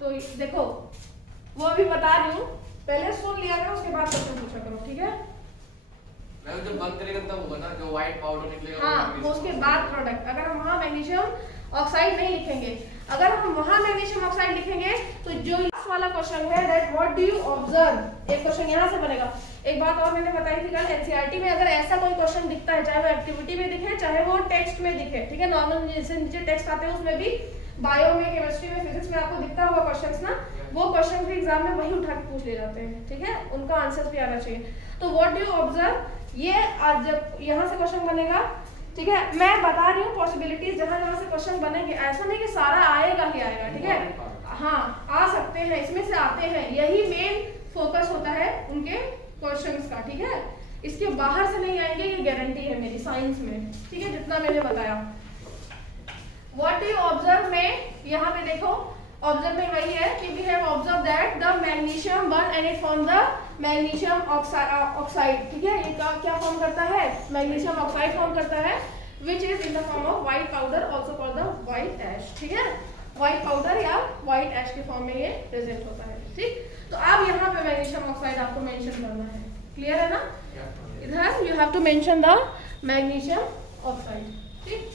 तो देखो वो अभी बता रही हूँ, पहले सुन लिया करो उसके बाद क्वेश्चन पूछा करो, ठीक है। मैं जब बंद करेगा तब होगा ना, जो व्हाइट पाउडर निकलेगा। हाँ, उसके बाद प्रोडक्ट। अगर हम वहाँ मैग्नीशियम ऑक्साइड नहीं लिखेंगे, अगर हम वहाँ मैग्नीशियम ऑक्साइड लिखेंगे तो जो लास्ट वाला क्वेश्चन है that what do you observe, एक क्वेश्चन यहाँ से बनेगा। एक बात और मैंने बताई थी कल, एनसीईआरटी में अगर ऐसा कोई क्वेश्चन दिखता है, चाहे वो एक्टिविटी में दिखे चाहे वो टेक्स्ट में दिखे, ठीक है, नॉर्मल जैसे नीचे टेक्स्ट आते हैं उसमें भी, बायो में, केमिस्ट्री में, फिजिक्स में आपको दिखता होगा क्वेश्चन ना, वो क्वेश्चन भी एग्जाम में वही उठा के पूछ ले जाते हैं, ठीक है, उनका आंसर भी आना चाहिए। तो व्हाट डू यू ऑब्जर्व, ये आज जब यहाँ से क्वेश्चन बनेगा, ठीक है, मैं बता रही हूँ पॉसिबिलिटीज जहाँ जहाँ से क्वेश्चन बनेंगे, ऐसा नहीं कि सारा आएगा ही आएगा, ठीक है, हाँ आ सकते हैं, इसमें से आते हैं, यही मेन फोकस होता है उनके क्वेश्चंस का, ठीक है, इसके बाहर से नहीं आएंगे, ये गारंटी है मेरी साइंस में, ठीक है, जितना मैंने बताया। व्हाट डू यू ऑब्जर्व में यहाँ पे देखो, ऑब्जर्व में वही है कि we have observe that the magnesium burn and it form the magnesium oxide, ठीक है, ये क्या फॉर्म करता है, मैग्नीशियम ऑक्साइड फॉर्म करता है, which is in the form of white powder also called the white ash, ठीक है, व्हाइट पाउडर या व्हाइट ऐश के फॉर्म में ये प्रेजेंट होता है, ठीक। तो अब यहाँ पे मैग्नीशियम ऑक्साइड आपको मेंशन करना है, क्लियर है ना, इधर you have to mention the magnesium oxide, ठीक।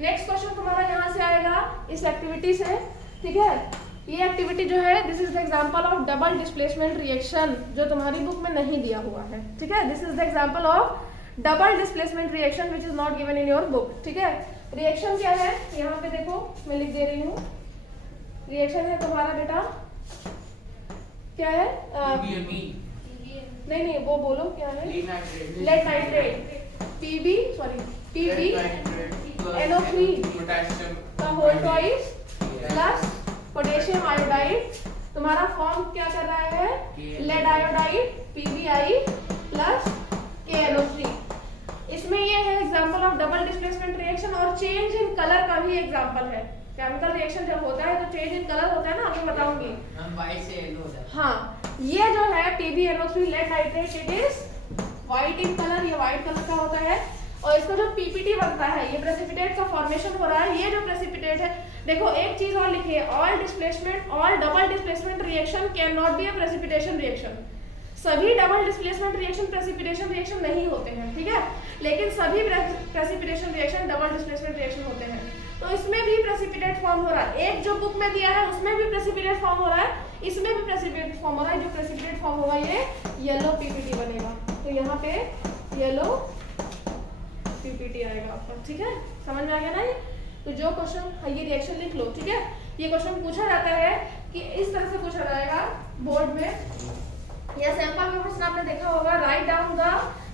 नेक्स्ट क्वेश्चन तुम्हारा यहाँ से आएगा इस एक्टिविटी से, ठीक है, ये एक्टिविटी जो है this is the example of double displacement reaction, जो तुम्हारी बुक में नहीं दिया हुआ है, ठीक है, this is the example of double displacement reaction which is not given in your book, ठीक है। रिएक्शन क्या है, यहाँ पे देखो मैं लिख दे रही हूँ, रिएक्शन है तुम्हारा बेटा क्या है, नहीं वो बोलो क्या है, लेड नाइट्रेट, पीबी NO3 का whole twice plus potassium iodide, तुम्हारा फॉर्म क्या कर रहा है, lead iodide PbI plus KNO3। इसमें ये है example of double displacement reaction, और चेंज इन कलर का भी एग्जांपल है। केमिकल रिएक्शन जब होता है तो चेंज इन कलर होता है ना, आपको बताऊंगी, व्हाइट से येलो हो जाता है। हाँ, ये जो है PbNO3 lead nitrate, it is white in colour, ये व्हाइट कलर का होता है, और इसका जो PPT बनता है, ये प्रेसिपिटेट का फॉर्मेशन हो रहा है, ये जो प्रेसिपिटेट है, देखो एक चीज और लिखिए, all double displacement reaction can not be a precipitation reaction, सभी double displacement reaction precipitation reaction नहीं होते हैं, ठीक है, लेकिन सभी precipitation reaction double displacement reaction होते हैं। तो इसमें भी प्रेसिपिटेट फॉर्म हो रहा है, एक जो बुक में दिया है उसमें भी प्रेसिपिटेट फॉर्म हो रहा है, इसमें भी प्रेसिपिटेट फॉर्म हो रहा है, जो प्रेसिपिटेट फॉर्म होगा ये येलो PPT बनेगा, तो यहाँ पे येलो PPT आएगा आपका, ठीक है, समझ में आ गया ना ये। तो जो क्वेश्चन, ये रिएक्शन लिख लो, ठीक है, ये क्वेश्चन पूछा जाता है कि इस तरह से पूछा जाएगा बोर्ड में, या सैंपल में प्रश्न आपने देखा होगा, write down the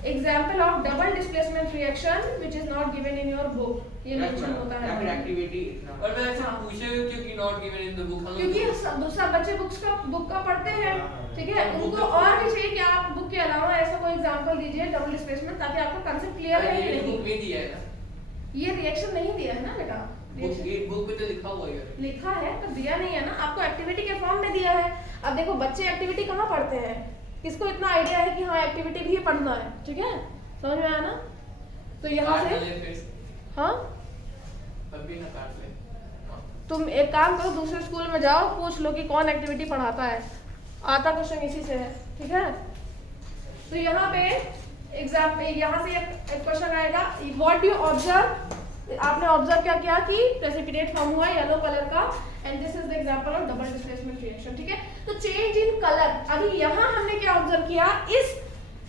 example of double displacement reaction which is not given in your book, ये मेंशन होता है, या फिर एक्टिविटी, और मैं ऐसा पूछे क्योंकि not given in the book, क्योंकि दूसरा बच्चे बुक का पढ़ते हैं, ठीक है, उनको और भी चाहिए कि आप बुक के अलावा ऐसा कोई एग्जांपल दीजिए डबल डिस्प्लेसमेंट, ताकि आपको कांसेप्ट क्लियर है कि नहीं। बुक में दिया है ना, ये रिएक्शन नहीं दिया है ना बेटा, बुक में तो लिखा हुआ है, लिखा है तो दिया नहीं है ना, आपको एक्टिविटी के फॉर्म में दिया है। अब देखो बच्चे एक्टिविटी कहाँ पढ़ते हैं, किसको इतना आइडिया है कि हाँ एक्टिविटी भी पढ़ना है, ठीक है, समझ में आया ना। तो यहाँ से हाँ अभी ना काट ले, तुम एक काम करो, दूसरे स्कूल में जाओ, पूछ लो कि कौन एक्टिविटी पढ़ाता है, आता क्वेश्चन इसी से है, ठीक है। तो यहाँ पे एग्जाम में यहाँ से एक क्वेश्चन आएगा, व्हाट यू ऑब्जर्व, आपने ऑब्जर्व क्या किया कि प्रेसिपिटेट फॉर्म हुआ येलो कलर का, and this is the example of double displacement reaction, ठीक है। तो चेंज इन कलर, अभी यहाँ हमने क्या ऑब्जर्व किया,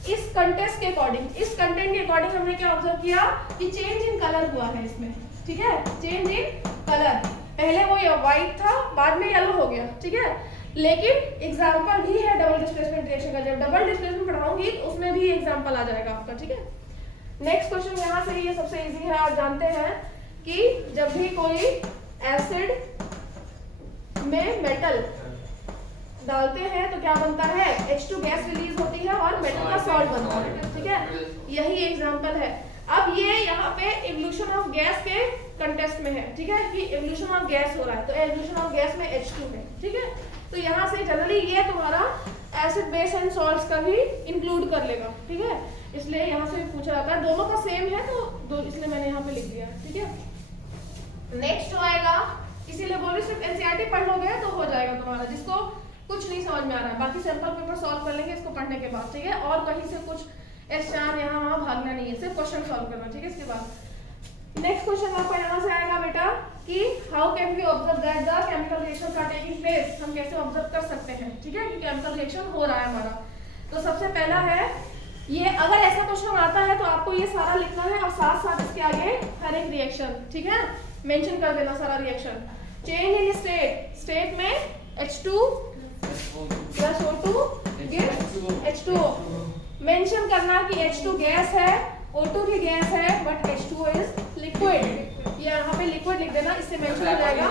इस कंटेस्ट के अकॉर्डिंग, इस कंटेंट के अकॉर्डिंग हमने क्या ऑब्जर्व किया कि चेंज इन कलर हुआ है इसमें, ठीक है, चेंज इन कलर, पहले वो ये व्हाइट था बाद में येलो हो गया, ठीक है, लेकिन एग्जांपल भी है डबल डिस्प्लेसमेंट रिएक्शन का, जब डबल डिस्प्लेसमेंट पढ़ाऊंगी तो उसमें भी एग्जांपल आ जाएगा आपका, ठीक है। नेक्स्ट क्वेश्चन यहाँ से, ये सबसे इजी है, आप जानते हैं कि जब भी कोई एसिड में मेटल डालते हैं तो क्या बनता है, H2 गैस रिलीज होती है और मेटल का सॉल्ट बनता है, ठीक है, यही एग्जांपल है। अब ये यहाँ पे इवोल्यूशन ऑफ गैस के कंटेस्ट में है, ठीक है, कि इवोल्यूशन ऑफ गैस हो रहा है, तो इवोल्यूशन ऑफ गैस में H2 है, ठीक है। तो यहाँ से जनरली ये तुम्हारा एसिड बेस एंड सॉल्ट्स का भी इंक्लूड कर लेगा, ठीक है, इसलिए यहाँ से पूछा जाता है, दोनों का सेम है तो इसलिए मैंने यहाँ पे लिख दिया, ठीक है। नेक्स्ट जो आएगा इसीलिए बोल रही सिर्फ एनसीईआरटी पढ़ लोगे तो हो जाएगा तुम्हारा, जिसको कुछ नहीं समझ में आ रहा है बाकी सैंपल पेपर सॉल्व कर लेंगे इसको पढ़ने के बाद, ठीक है। और कहीं से कुछ S4 यहाँ वहाँ भागना नहीं है, सिर्फ क्वेश्चन सॉल्व करना, ठीक है। इसके बाद नेक्स्ट क्वेश्चन आपका यहाँ से आएगा बेटा कि how can we observe that the chemical reactions are taking place, हम कैसे ऑब्जर्व कर सकते हैं, ठीक है, कि केमिकल रिएक्शन हो रहा है हमारा। तो सबसे पहला है ये, अगर ऐसा क्वेश्चन आता है तो आपको ये सारा लिखना है और साथ साथ इसके आगे हर एक रिएक्शन, ठीक है, मेंशन कर देना सारा reaction. Change in state, state में H2 plus O2 gives H2O, mention करना कि H2 गैस है, O2 भी गैस है, बट H2O इज लिक्विड। ये यहाँ पे लिक्विड लिख देना, इससे मेंशन हो जाएगा।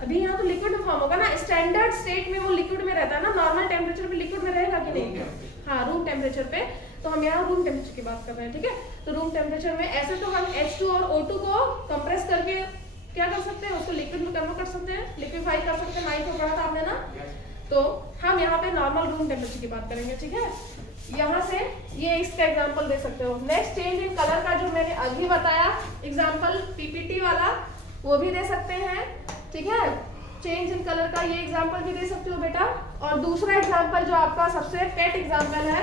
अभी यहाँ तो लिक्विड में फॉर्म होगा ना, स्टैंडर्ड स्टेट में वो लिक्विड में रहता है ना, नॉर्मल टेम्परेचर पे लिक्विड में रहेगा कि नहीं? हाँ, रूम टेम्परेचर पे। तो हम यहाँ रूम टेम्परेचर की बात कर रहे हैं, ठीक है। तो रूम टेम्परेचर में ऐसे तो हम H2 और O2 को कंप्रेस करके क्या कर सकते हैं, उसको लिक्विड में कन्वर्ट कर सकते हैं, लिक्विफाई कर सकते हैं, नाइट को पढ़ा था आपने ना। तो हम यहाँ पे नॉर्मल रूम टेम्परेचर की बात करेंगे, ठीक है। यहाँ से ये इसका एग्जांपल दे सकते हो। नेक्स्ट चेंज इन कलर का जो मैंने अभी बताया एग्जांपल पीपीटी वाला, वो भी दे सकते हैं, ठीक है। चेंज इन कलर का ये एग्जांपल भी दे सकते हो बेटा। और दूसरा एग्जांपल जो आपका सबसे पेट एग्जांपल है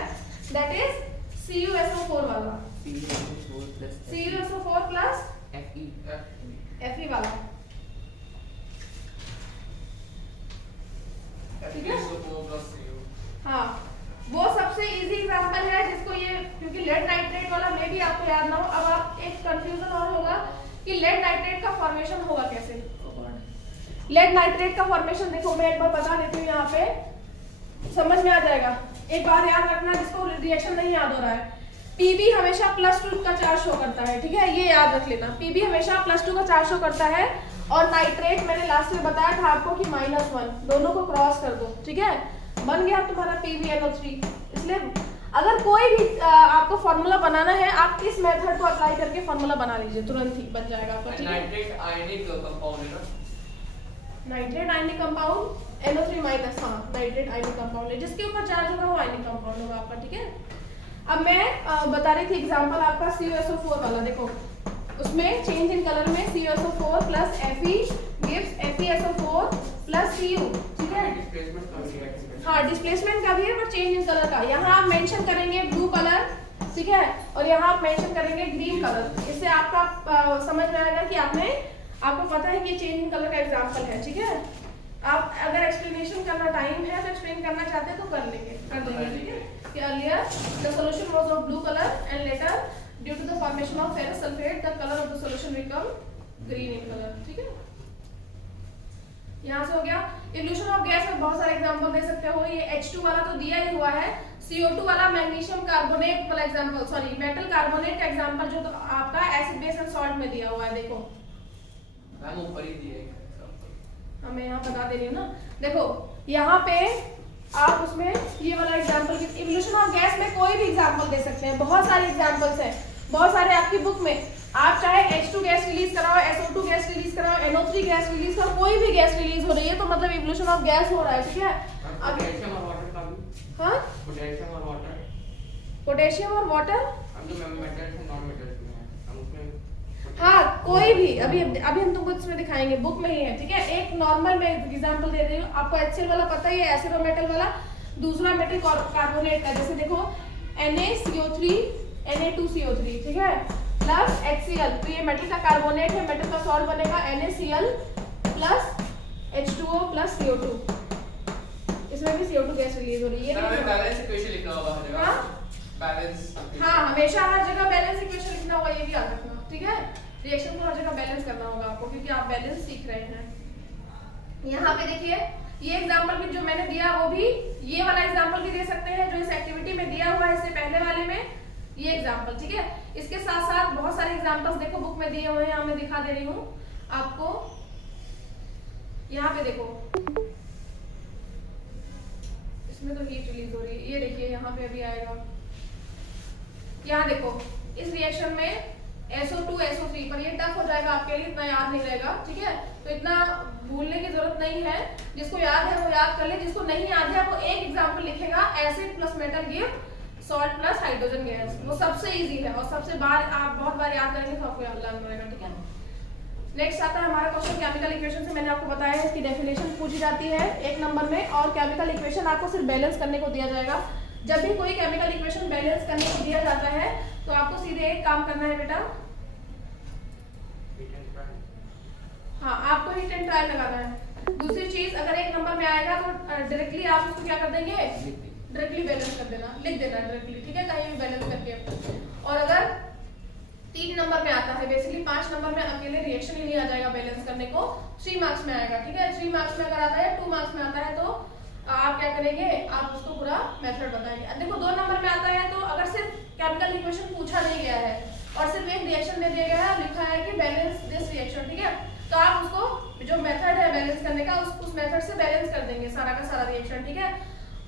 दैट इज CuSO4 वाला, CuSO4 प्लस Fe वाला, ठीक है। हाँ, वो सबसे इजी एग्जांपल है जिसको ये, क्योंकि लेड नाइट्रेट वाला में भी आपको याद ना हो। अब आप एक कंफ्यूजन और होगा कि लेड नाइट्रेट का फॉर्मेशन होगा कैसे। लेड नाइट्रेट का फॉर्मेशन देखो मैं एक बार बता देती हूँ, यहाँ पे समझ में आ जाएगा। एक बार याद रखना जिसको रिएक्शन नहीं याद हो रहा है, Pb हमेशा +2 का चार्ज शो करता है, ठीक है, ये याद रख लेना। Pb हमेशा +2 का चार्ज शो करता है, और नाइट्रेट मैंने लास्ट में बताया था आपको कि -1, दोनों को क्रॉस कर दो, ठीक है, बन गया तुम्हारा PbNO3। इसलिए अगर कोई भी आपको फॉर्मूला बनाना है, आप इस मेथड को अप्लाई करके फॉर्मूला बना लीजिए, तुरंत ही बन जाएगा आपका, ठीक है। नाइट्रेट आयनिक कंपाउंड है ना, नाइट्रेट आयनिक कंपाउंड NO3-, हाँ, नाइट्रेट आयनिक कंपाउंड है, जिसके ऊपर चार्ज होगा वो आयनिक कंपाउंड होगा आपका, ठीक है। अब मैं बता रही थी एग्जांपल आपका CuSO4 वाला, देखो उसमें चेंज इन कलर में CuSO4 plus Fe gives FeSO4 plus Cu, ठीक है। हाँ, डिस्प्लेसमेंट का भी है, बट चेंज इन कलर का यहाँ आप मेंशन करेंगे ब्लू कलर, ठीक है, और यहाँ आप मेंशन करेंगे ग्रीन कलर। इससे आपका समझ में आएगा कि आपको पता है कि चेंज इन कलर का एग्जांपल है, ठीक है। आप अगर एक्सप्लेनेशन करना टाइम है तो एक्सप्लेन करना चाहते हैं तो कर देंगे, ठीक है। Earlier the solution was of blue color and later due to the formation of ferrous sulfate the color of the solution become green in color, ठीक है। यहाँ से हो गया। इवोल्यूशन ऑफ गैस में बहुत सारे एग्जांपल दे सकते हो। ये H2 वाला तो दिया ही हुआ है, CO2 वाला मैग्नीशियम कार्बोनेट वाला एग्जांपल, सॉरी मेटल कार्बोनेट का एग्जांपल जो तो आपका एसिड बेस एंड सॉल्ट में दिया हुआ है, देखो मैम ऊपर ही दिया है, मैं यहाँ बता दे रही हूँ ना। देखो यहाँ पे आप उसमें ये वाला एग्जांपल, इवोल्यूशन ऑफ गैस में कोई भी एग्जांपल दे सकते हैं, बहुत सारे एग्जांपल्स हैं, बहुत सारे आपकी बुक में। आप चाहे H2 गैस रिलीज कराओ, SO2 गैस रिलीज कराओ, NO3 गैस रिलीज कराओ, कोई भी गैस रिलीज हो रही है तो मतलब इवोल्यूशन ऑफ गैस हो रहा है, ठीक है। पोटेशियम और वाटर का भी, हाँ, पोटेशियम और वाटर, पोटेशियम और वाटर, हम जो मेटल्स और नॉन मेटल्स में हैं, हम उसमें हाँ कोई भी, अभी हम तुमको इसमें दिखाएंगे, बुक में ही है, ठीक है। एक नॉर्मल में एग्जांपल दे रही हूँ आपको, HCl वाला पता ही है, एसिड और मेटल वाला। दूसरा मेटल कार्बोनेट का, जैसे देखो NaCO3 Na2CO3, ठीक है, प्लस HCl, तो ये मेटल का कार्बोनेट है, मेटल का सॉल्ट बनेगा NaCl plus H2O plus CO2, इसमें भी CO2 गैस रिलीज हो रही है। ये बैलेंस इक्वेशन लिखना होगा हर जगह, बैलेंस, हाँ हमेशा हर जगह बैलेंस इक्वेशन लिखना होगा, ये भी याद रखना, ठीक है। रिएक्शन को हर जगह बैलेंस करना होगा आपको, क्योंकि आप बैलेंस सीख रहे हैं। यहाँ पे देखिए ये एग्जांपल भी जो मैंने दिया, वो भी ये वाला एग्जांपल भी दे सकते हैं जो इस एक्टिविटी में दिया हुआ है, इससे पहले वाले में ये एग्जांपल, ठीक है। इसके साथ साथ बहुत सारे एग्जांपल्स देखो बुक में दिए हुए हैं, मैं दिखा दे रही हूँ आपको। यहाँ पे देखो, इसमें तो हीट रिलीज हो रही है, ये देखिए यहाँ पे अभी आएगा। यहाँ देखो इस रिएक्शन में SO2 SO3, पर ये टफ हो जाएगा आपके लिए, इतना याद नहीं रहेगा, ठीक है। तो इतना भूलने की जरूरत नहीं है, जिसको याद है वो याद कर ले, जिसको नहीं याद है वो एक एग्जांपल लिखेगा, acid plus metal give salt plus hydrogen gas, वो सबसे इजी है और सबसे बार आप बहुत बार याद करेंगे तो आपको याद लग रहेगा, ठीक है। नेक्स्ट आता है हमारा क्वेश्चन केमिकल इक्वेशन से। मैंने आपको बताया है कि डेफिनेशन पूछी जाती है 1 नंबर में, और केमिकल इक्वेशन आपको सिर्फ बैलेंस करने को दिया जाएगा। जब भी कोई केमिकल इक्वेशन बैलेंस करने को दिया जाता है तो आपको सीधे एक काम करना है बेटा, हाँ आपको हिट एंड ट्रायल लगाना है। दूसरी चीज, अगर 1 नंबर में आएगा तो डायरेक्टली आप उसको क्या कर देंगे, डायरेक्टली बैलेंस कर देना, लिख देना डायरेक्टली, ठीक है, कहीं भी बैलेंस करके। और अगर 3 नंबर में आता है, बेसिकली 5 नंबर में अकेले रिएक्शन ही नहीं आ जाएगा बैलेंस करने को, 3 मार्क्स में आएगा, ठीक है। 3 मार्क्स में अगर आता है, 2 मार्क्स में आता है तो आप क्या करेंगे, आप उसको पूरा मेथड बताएंगे। देखो 2 नंबर में आता है तो अगर सिर्फ केमिकल इक्वेशन पूछा नहीं गया है और सिर्फ एक रिएक्शन दे दिया गया है, लिखा है कि बैलेंस दिस रिएक्शन, ठीक है, तो आप उसको जो मेथड है बैलेंस करने का उस मेथड से बैलेंस कर देंगे सारा का सारा रिएक्शन, ठीक है।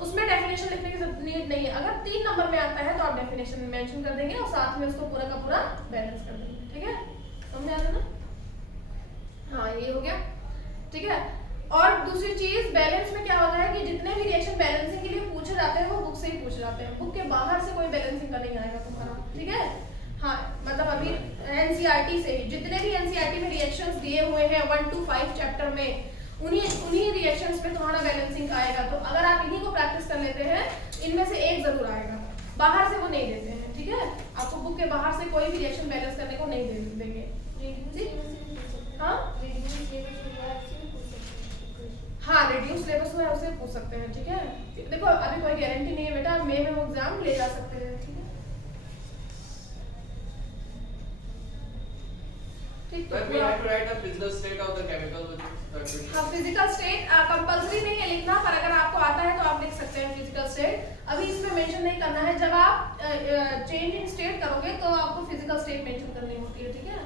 उसमें डेफिनेशन लिखने की नीड नहीं है। अगर 3 नंबर में आता है तो आप डेफिनेशन मेंशन कर देंगे और साथ में उसको पूरा का पूरा बैलेंस कर देंगे, ठीक है, समझ आ रहा है ना। हाँ ये हो गया, ठीक है। और दूसरी चीज, बैलेंस में क्या होता है कि जितने भी रिएक्शन बैलेंसिंग के लिए पूछे जाते हैं वो बुक से ही पूछे जाते हैं, बुक के बाहर से कोई बैलेंसिंग का नहीं आएगा तुम्हारा, ठीक है। हाँ मतलब अभी एनसीईआरटी से ही जितने भी एनसीईआरटी में रिएक्शंस दिए हुए हैं 1 to 5 चैप्टर में, उन्हीं रिएक्शंस पे तुम्हारा बैलेंसिंग आएगा। तो अगर आप इन्हीं को प्रैक्टिस कर लेते हैं, इनमें से एक जरूर आएगा, बाहर से वो नहीं देते हैं, ठीक है। आपको बुक के बाहर से कोई भी रिएक्शन बैलेंस करने को नहीं देंगे। हाँ रिड्यूस सिलेबस में उसे पूछ सकते हैं, ठीक है। देखो अभी कोई गारंटी नहीं है बेटा, मई में वो एग्जाम ले जा सकते हैं, ठीक है। But we have to write the physical state of the chemical with that. हाँ फिजिकल स्टेट कंपल्सरी नहीं है लिखना, पर अगर आपको आता है तो आप लिख सकते हैं फिजिकल स्टेट। अभी इसमें मेंशन नहीं करना है, जब आप चेंज इन स्टेट करोगे तो आपको फिजिकल स्टेट मेंशन करनी होती है, ठीक है,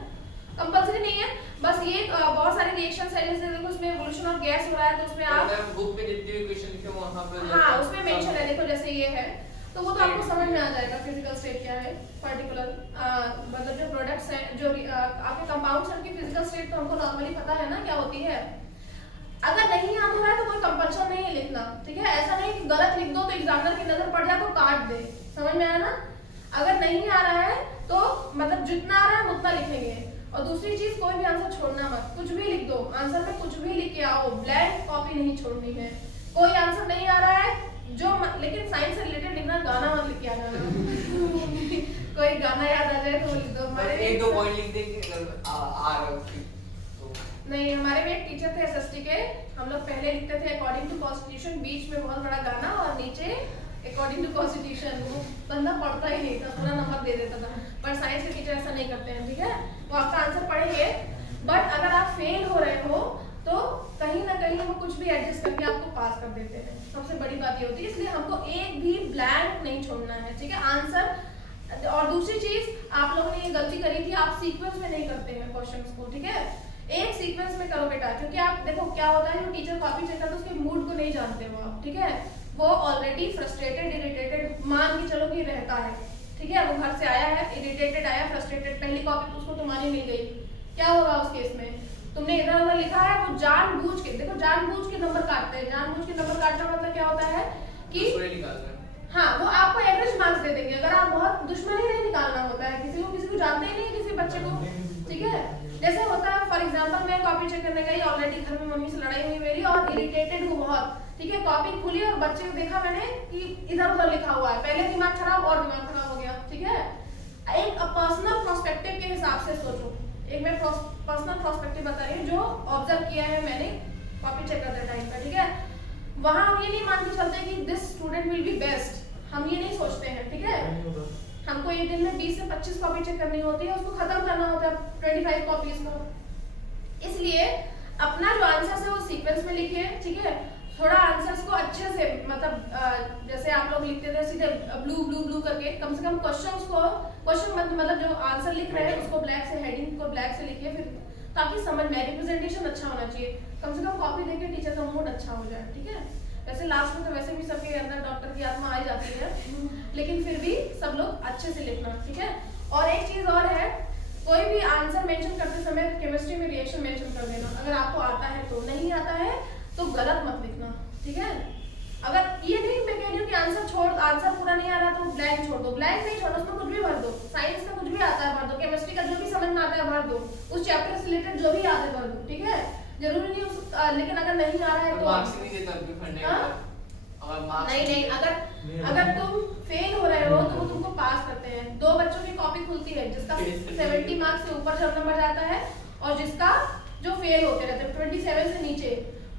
कंपल्सरी नहीं है। बस ये बहुत सारे रिएक्शंस है, जैसे देखो उसमें इवोल्यूशन ऑफ गैस हो रहा है तो उसमें आप बुक में जितनी भी क्वेश्चन लिखे वहां पे हाँ उसमें मेंशन है, देखो जैसे ये है तो वो तो आपको समझ में आ जाएगा फिजिकल स्टेट क्या है, पर्टिकुलर मतलब जो प्रोडक्ट्स हैं, जो आपके कंपाउंड्स हैं उनकी फिजिकल स्टेट तो हमको नॉर्मली पता है ना क्या होती है। अगर नहीं याद हो रहा है तो कोई कंपल्शन नहीं है लिखना, ठीक है। ऐसा नहीं कि गलत लिख दो तो एग्जामिनर की नजर पड़ जाए तो काट दे, समझ में आया ना। अगर नहीं आ रहा है तो मतलब जितना आ रहा है उतना लिखेंगे। और दूसरी चीज, कोई भी आंसर छोड़ना मत, कुछ भी लिख दो, आंसर में कुछ भी लिख के आओ, ब्लैंक कॉपी नहीं छोड़नी है। कोई आंसर नहीं आ रहा है जो लेकिन साइंस से रिलेटेड लिखना, गाना मत लिख के आ जाना कोई गाना याद आ जाए तो लिख दो। हमारे 1-2 पॉइंट लिख देंगे अगर आ रहा है तो नहीं। हमारे में एक टीचर थे एसएसटी के, हम लोग पहले लिखते थे अकॉर्डिंग टू कॉन्स्टिट्यूशन, बीच में बहुत बड़ा गाना और नीचे अकॉर्डिंग टू कॉन्स्टिट्यूशन, वो बंदा पढ़ता ही नहीं था, पूरा नंबर दे देता था। पर साइंस के टीचर ऐसा नहीं करते हैं, ठीक है, वो आपका आंसर पढ़ेंगे। बट अगर आप फेल हो रहे हो तो कहीं ना कहीं वो कुछ भी एडजस्ट करके आपको पास कर देते हैं, सबसे बड़ी बात ये होती है। इसलिए हमको एक भी ब्लैंक नहीं छोड़ना है, ठीक है, आंसर। और दूसरी चीज, आप लोगों ने ये गलती करी थी, आप सीक्वेंस में नहीं करते हैं क्वेश्चंस को, ठीक है, एक सीक्वेंस में करो बेटा। क्योंकि आप देखो क्या होता है, जो टीचर कॉपी चेक करता है उसके मूड को नहीं जानते हो आप, ठीक है, वो ऑलरेडी फ्रस्ट्रेटेड इरिटेटेड मान के चलो कि रहता है, ठीक है, वो घर से आया है, इरिटेटेड आया, फ्रस्ट्रेटेड, पहली कॉपी उसको तुम्हारी मिल गई, क्या होगा उस केस में, तुमने इधर उधर लिखा है, वो जानबूझ के, देखो जानबूझ के नंबर काटते हैं। जानबूझ के नंबर काटना मतलब क्या होता है कि हाँ वो आपको एवरेज मार्क्स दे देंगे। अगर आप बहुत दुश्मनी नहीं निकालना होता है, किसी को जानते ही नहीं किसी बच्चे को, ठीक है। जैसे होता है फॉर एग्जांपल मैं कॉपी चेक करने गई, ऑलरेडी घर में मम्मी से लड़ाई हुई मेरी और इरिटेटेड हूँ बहुत, ठीक है, कॉपी खुली और बच्चे को देखा मैंने कि इधर उधर लिखा हुआ है, पहले दिमाग खराब और दिमाग खराब हो गया, ठीक है। एक पर्सनल पर्सपेक्टिव के हिसाब से सोचो, एक मैं पर्सनल पर्सपेक्टिव बता रही हूँ जो ऑब्जर्व किया है मैंने कॉपी चेक करते टाइम पे, ठीक है। वहां हम ये नहीं मान के चलते कि this student will be best, हम ये नहीं सोचते हैं, ठीक है। हमको एक दिन में 20 से 25 कॉपी चेक करनी होती है, उसको खत्म करना होता है 25 कॉपीज को। इसलिए अपना जो आंसर है वो सीक्वेंस में लिखिए, ठीक है। थोड़ा आंसर्स को अच्छे से मतलब जैसे आप लोग लिखते थे सीधे ब्लू ब्लू ब्लू करके, कम से कम क्वेश्चन मतलब जो आंसर लिख रहे हैं उसको ब्लैक से, हेडिंग को ब्लैक से लिखिए, फिर ताकि समझ में रिप्रेजेंटेशन अच्छा होना चाहिए। कम से कम कॉपी देके टीचर का मूड अच्छा हो जाए, ठीक है। वैसे लास्ट में तो वैसे भी सबके अंदर डॉक्टर की आत्मा आ जाती है, लेकिन फिर भी सब लोग अच्छे से लिखना, ठीक है। और एक चीज और है, कोई भी आंसर मेंशन करते समय केमिस्ट्री में रिएक्शन मेंशन कर देना, अगर आपको आता है तो, नहीं आता है तो गलत मत लिखना, ठीक है। अगर ये नहीं मैं कह रही हूँ कि आंसर छोड़, आंसर पूरा नहीं आ रहा तो ब्लैंक छोड़ दो, ब्लैंक नहीं छोड़ो, उसमें कुछ भी भर दो, साइंस का कुछ भी आता है भर दो, केमिस्ट्री का जो भी समझ में आता है भर दो, उस चैप्टर से रिलेटेड जो भी आता है भर दो, ठीक है। जरूरी नहीं लेकिन अगर नहीं आ रहा है तो मार्क्स नहीं देता अभी पढ़ने का, अगर मार्क्स नहीं, अगर तुम फेल हो रहे हो तो वो तुमको पास करते हैं। 2 बच्चों की कॉपी खुलती है, जिसका 70 मार्क्स से ऊपर जब नंबर जाता है और जिसका जो फेल होते रहते हैं 27 से नीचे,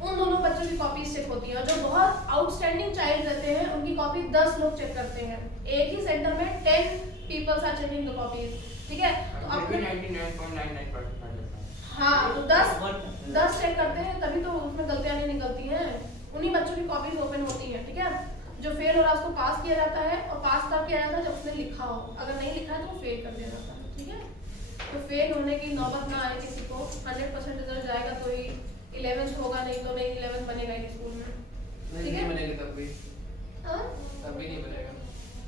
उन दोनों बच्चों की कॉपी चेक होती है। और जो बहुत आउटस्टैंडिंग चाइल्ड रहते हैं उनकी कॉपी 10 लोग चेक करते हैं। एक ही सेंटर में 10 peoples are checking the copies, ठीक है। तो अपने 99.99% हाँ, तो 10 चेक करते हैं, तभी तो उसमें गलतियां नहीं निकलती हैं। उन्हीं बच्चों की कॉपीज ओपन होती हैं, ठीक है। जो फेल हो रहा है उसको पास किया जाता है, और पास तब किया जाता है जब उसने लिखा हो, अगर नहीं लिखा है तो फेल कर दिया जाता है, ठीक है। तो फेल होने की नौबत ना आए किसी को, 100% रिजल्ट जाएगा तो ही 11th होगा, नहीं तो नहीं 11th बनेगा ही स्कूल में, ठीक है। नहीं बनेगा तब भी, हाँ? तब भी नहीं बनेगा।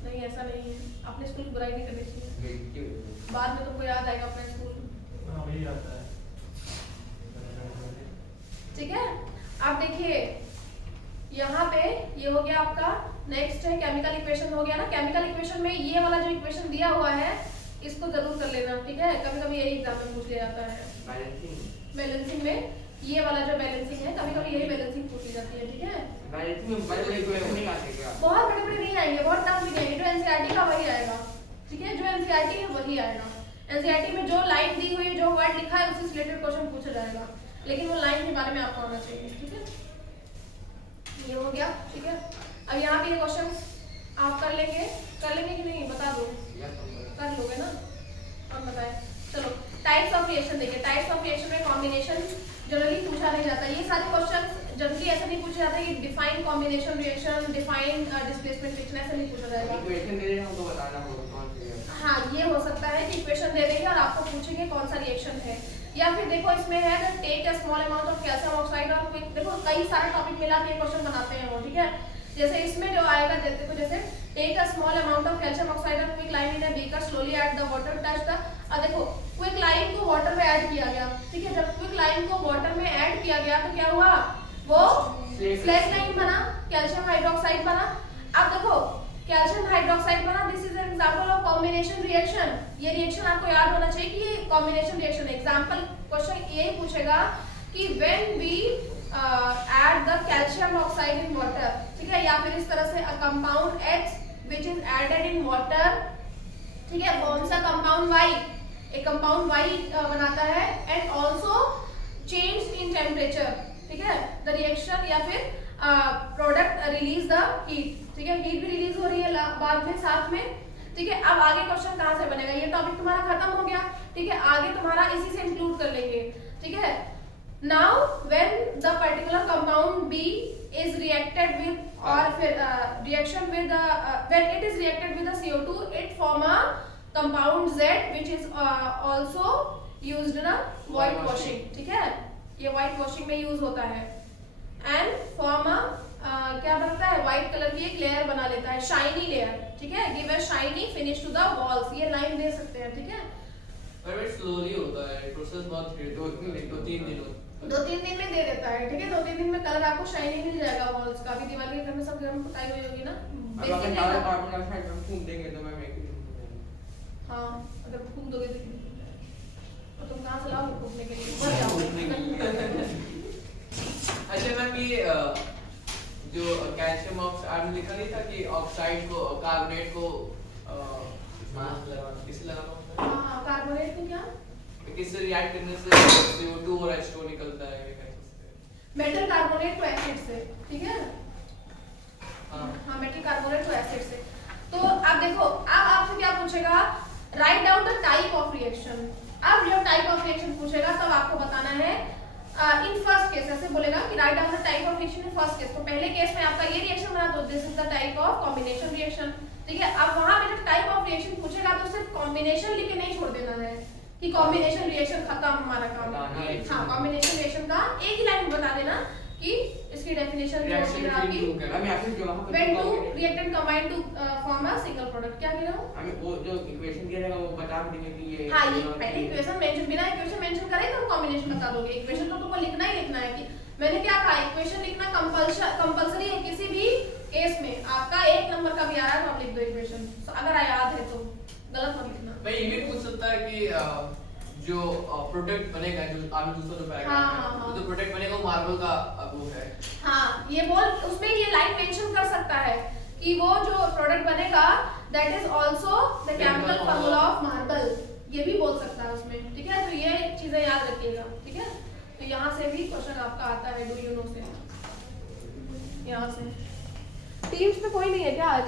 नहीं, ऐसा नहीं है, अपने स्कूल की बुराई नहीं करनी चाहिए, बाद में तुमको याद आएगा अपना स्कूल, वही आता है। ठीक है। अब देखिए यहाँ पे ये हो गया आपका, नेक्स्ट है केमिकल इक्वेशन हो गया ना। केमिकल इक्वेशन में ये वाला जो इक्वेशन दिया हुआ है इसको जरूर कर लेना, ठीक है। कभी कभी यही एग्जाम में पूछ लिया जाता है, बैलेंसिंग में ये वाला जो बैलेंसिंग है, कभी कभी यही बैलेंसिंग पूछ ली जाती है, ठीक है। बहुत बड़े बड़े नहीं आएंगे, बहुत टफ नहीं आएंगे, जो एनसीईआरटी का वही आएगा, ठीक है। जो एनसीईआरटी है वही आएगा। एनसीईआरटी में जो लाइन दी हुई है, जो वर्ड लिखा है उससे रिलेटेड क्वेश्चन पूछा जाएगा, लेकिन वो लाइन के बारे में आपको आना चाहिए, ठीक है। ये हो गया, ठीक है। अब यहाँ पे ये क्वेश्चन आप कर लेंगे कि नहीं बता दो, कर लोगे ना, अब बताएं। चलो टाइप्स ऑफ रिएक्शन देखिए। टाइप्स ऑफ रिएक्शन में कॉम्बिनेशन जनरली पूछा नहीं जाता। ये सारे क्वेश्चन जनरली ऐसे नहीं पूछे जाते कि define combination reaction, define displacement reaction, ऐसे नहीं पूछा जाएगा। इक्वेशन दे रहे हैं तो बताना होगा कौन सी है। हाँ, ये हो सकता है कि इक्वेशन दे देंगे और आपको पूछेंगे कौन सा रिएक्शन है, या फिर देखो इसमें है that take a small amount of calcium oxide और क्विक, देखो कई सारे टॉपिक मिला के क्वेश्चन बनाते हैं वो, ठीक है। जैसे इसमें जो आएगा देखो, जैसे take a small amount of calcium oxide और quick lime in a beaker, slowly add the water, touch the, अब देखो क्विक लाइम को वाटर में ऐड किया गया, ठीक है। जब क्विक लाइम को वाटर में ऐड किया गया तो क्या हुआ, वो स्लेट लाइम बना, कैल्शियम हाइड्रोक्साइड बना। अब देखो कैल्शियम हाइड्रोक्साइड बना, this is an example of combination reaction. ये रिएक्शन आपको याद होना चाहिए कि ये कॉम्बिनेशन रिएक्शन है। एग्जांपल क्वेश्चन यही पूछेगा कि when we add the calcium oxide in water, ठीक है, या फिर इस तरह से a compound H which is added in water, ठीक है, फॉर्म्स अ कंपाउंड Y, एक कंपाउंड Y बनाता है, and also change in temperature, ठीक है, द रिएक्शन या फिर प्रोडक्ट रिलीज द हीट, ठीक है, हीट भी रिलीज हो रही है बाद में साथ में, ठीक है। अब आगे क्वेश्चन कहाँ से बनेगा, ये टॉपिक तुम्हारा खत्म हो गया, ठीक है, आगे तुम्हारा इसी से इंक्लूड कर लेंगे, ठीक है। Now when the particular compound B is reacted with or reaction with when it is reacted with the CO2, it form a compound Z which is also used in a white washing, ठीक है, ये white washing में use होता है, and form a क्या बनता है, white colour की एक लेयर बना लेता है, शाइनी लेयर, ठीक है, give a shiny finish to the walls, ये लाइन दे सकते हैं, ठीक है। पर वेट स्लोली होता है, प्रोसेस बहुत धीरे, 2-3 दिन में दे देता है, ठीक है। 2-3 दिन में कलर आपको शाइनिंग मिल जाएगा वॉल्स का भी। दीवार के घर में सब घर में पुताई हुई होगी ना, अगर ज्यादा कार्बन डाइऑक्साइड हम फूंक देंगे तो मैं मेक इट। हाँ, अगर फूंक दोगे तो तुम कहाँ से लाओगे फूंकने के लिए, मर जाओगे। अच्छा मैम, ये जो कैल्शियम ऑक्साइड लिखा नहीं था कि ऑक्साइड को, कार्बोनेट को किससे लगाना होता है? हाँ, कार्बोनेट को क्या, किससे रिएक्ट करने से CO2 और H2 निकलता है, मेटल कार्बोनेट को एसिड से, ठीक है। हाँ, मेटल कार्बोनेट को एसिड से। तो अब देखो, अब आपसे क्या पूछेगा, write down the type of reaction. अब जब टाइप ऑफ रिएक्शन पूछेगा तब आपको बताना है इन फर्स्ट केस, ऐसे बोलेगा कि write down the type of reaction in first case. तो पहले केस में आपका ये रिएक्शन बना तो this is the type of combination reaction, ठीक है। अब वहां पे जब टाइप ऑफ रिएक्शन पूछेगा तो सिर्फ कॉम्बिनेशन लिख के नहीं छोड़ देना है कि कॉम्बिनेशन रिएक्शन खत्म हमारा काम। हाँ, कॉम्बिनेशन रिएक्शन का एक ही लाइन बता देना कि इसकी डेफिनेशन जो होगी आपकी, मैं आपसे जो वहां पे when two reactant combine to form a single product, क्या कह रहा हूं, हमें वो जो इक्वेशन दिया रहेगा वो बता देंगे कि ये। हाँ, ये पहले इक्वेशन मेंशन, बिना इक्वेशन मेंशन करे तो कॉम्बिनेशन बता दोगे। इक्वेशन तो तुमको लिखना ही लिखना है कि मैंने क्या कहा, इक्वेशन लिखना कंपल्सरी है किसी भी केस में आपका 1 नंबर का भी आ रहा है तो आप लिख दो इक्वेशन, अगर याद है तो, गलत मत लिखना। मैं ये भी पूछ सकता है कि जो प्रोडक्ट बनेगा, जो आपने दूसरा जो पैराग्राफ है, जो प्रोडक्ट बनेगा वो मार्बल का वो है। हाँ, ये बोल उसमें ये लाइन मेंशन कर सकता है कि वो जो प्रोडक्ट बनेगा that is also the chemical formula of marble, ये भी बोल सकता है उसमें, ठीक है। तो ये चीजें याद रखिएगा, ठीक है। तो यहाँ से भी क्वेश्चन आपका आता है, डू यू नो से, यहाँ से। टीम्स में कोई नहीं है क्या आज?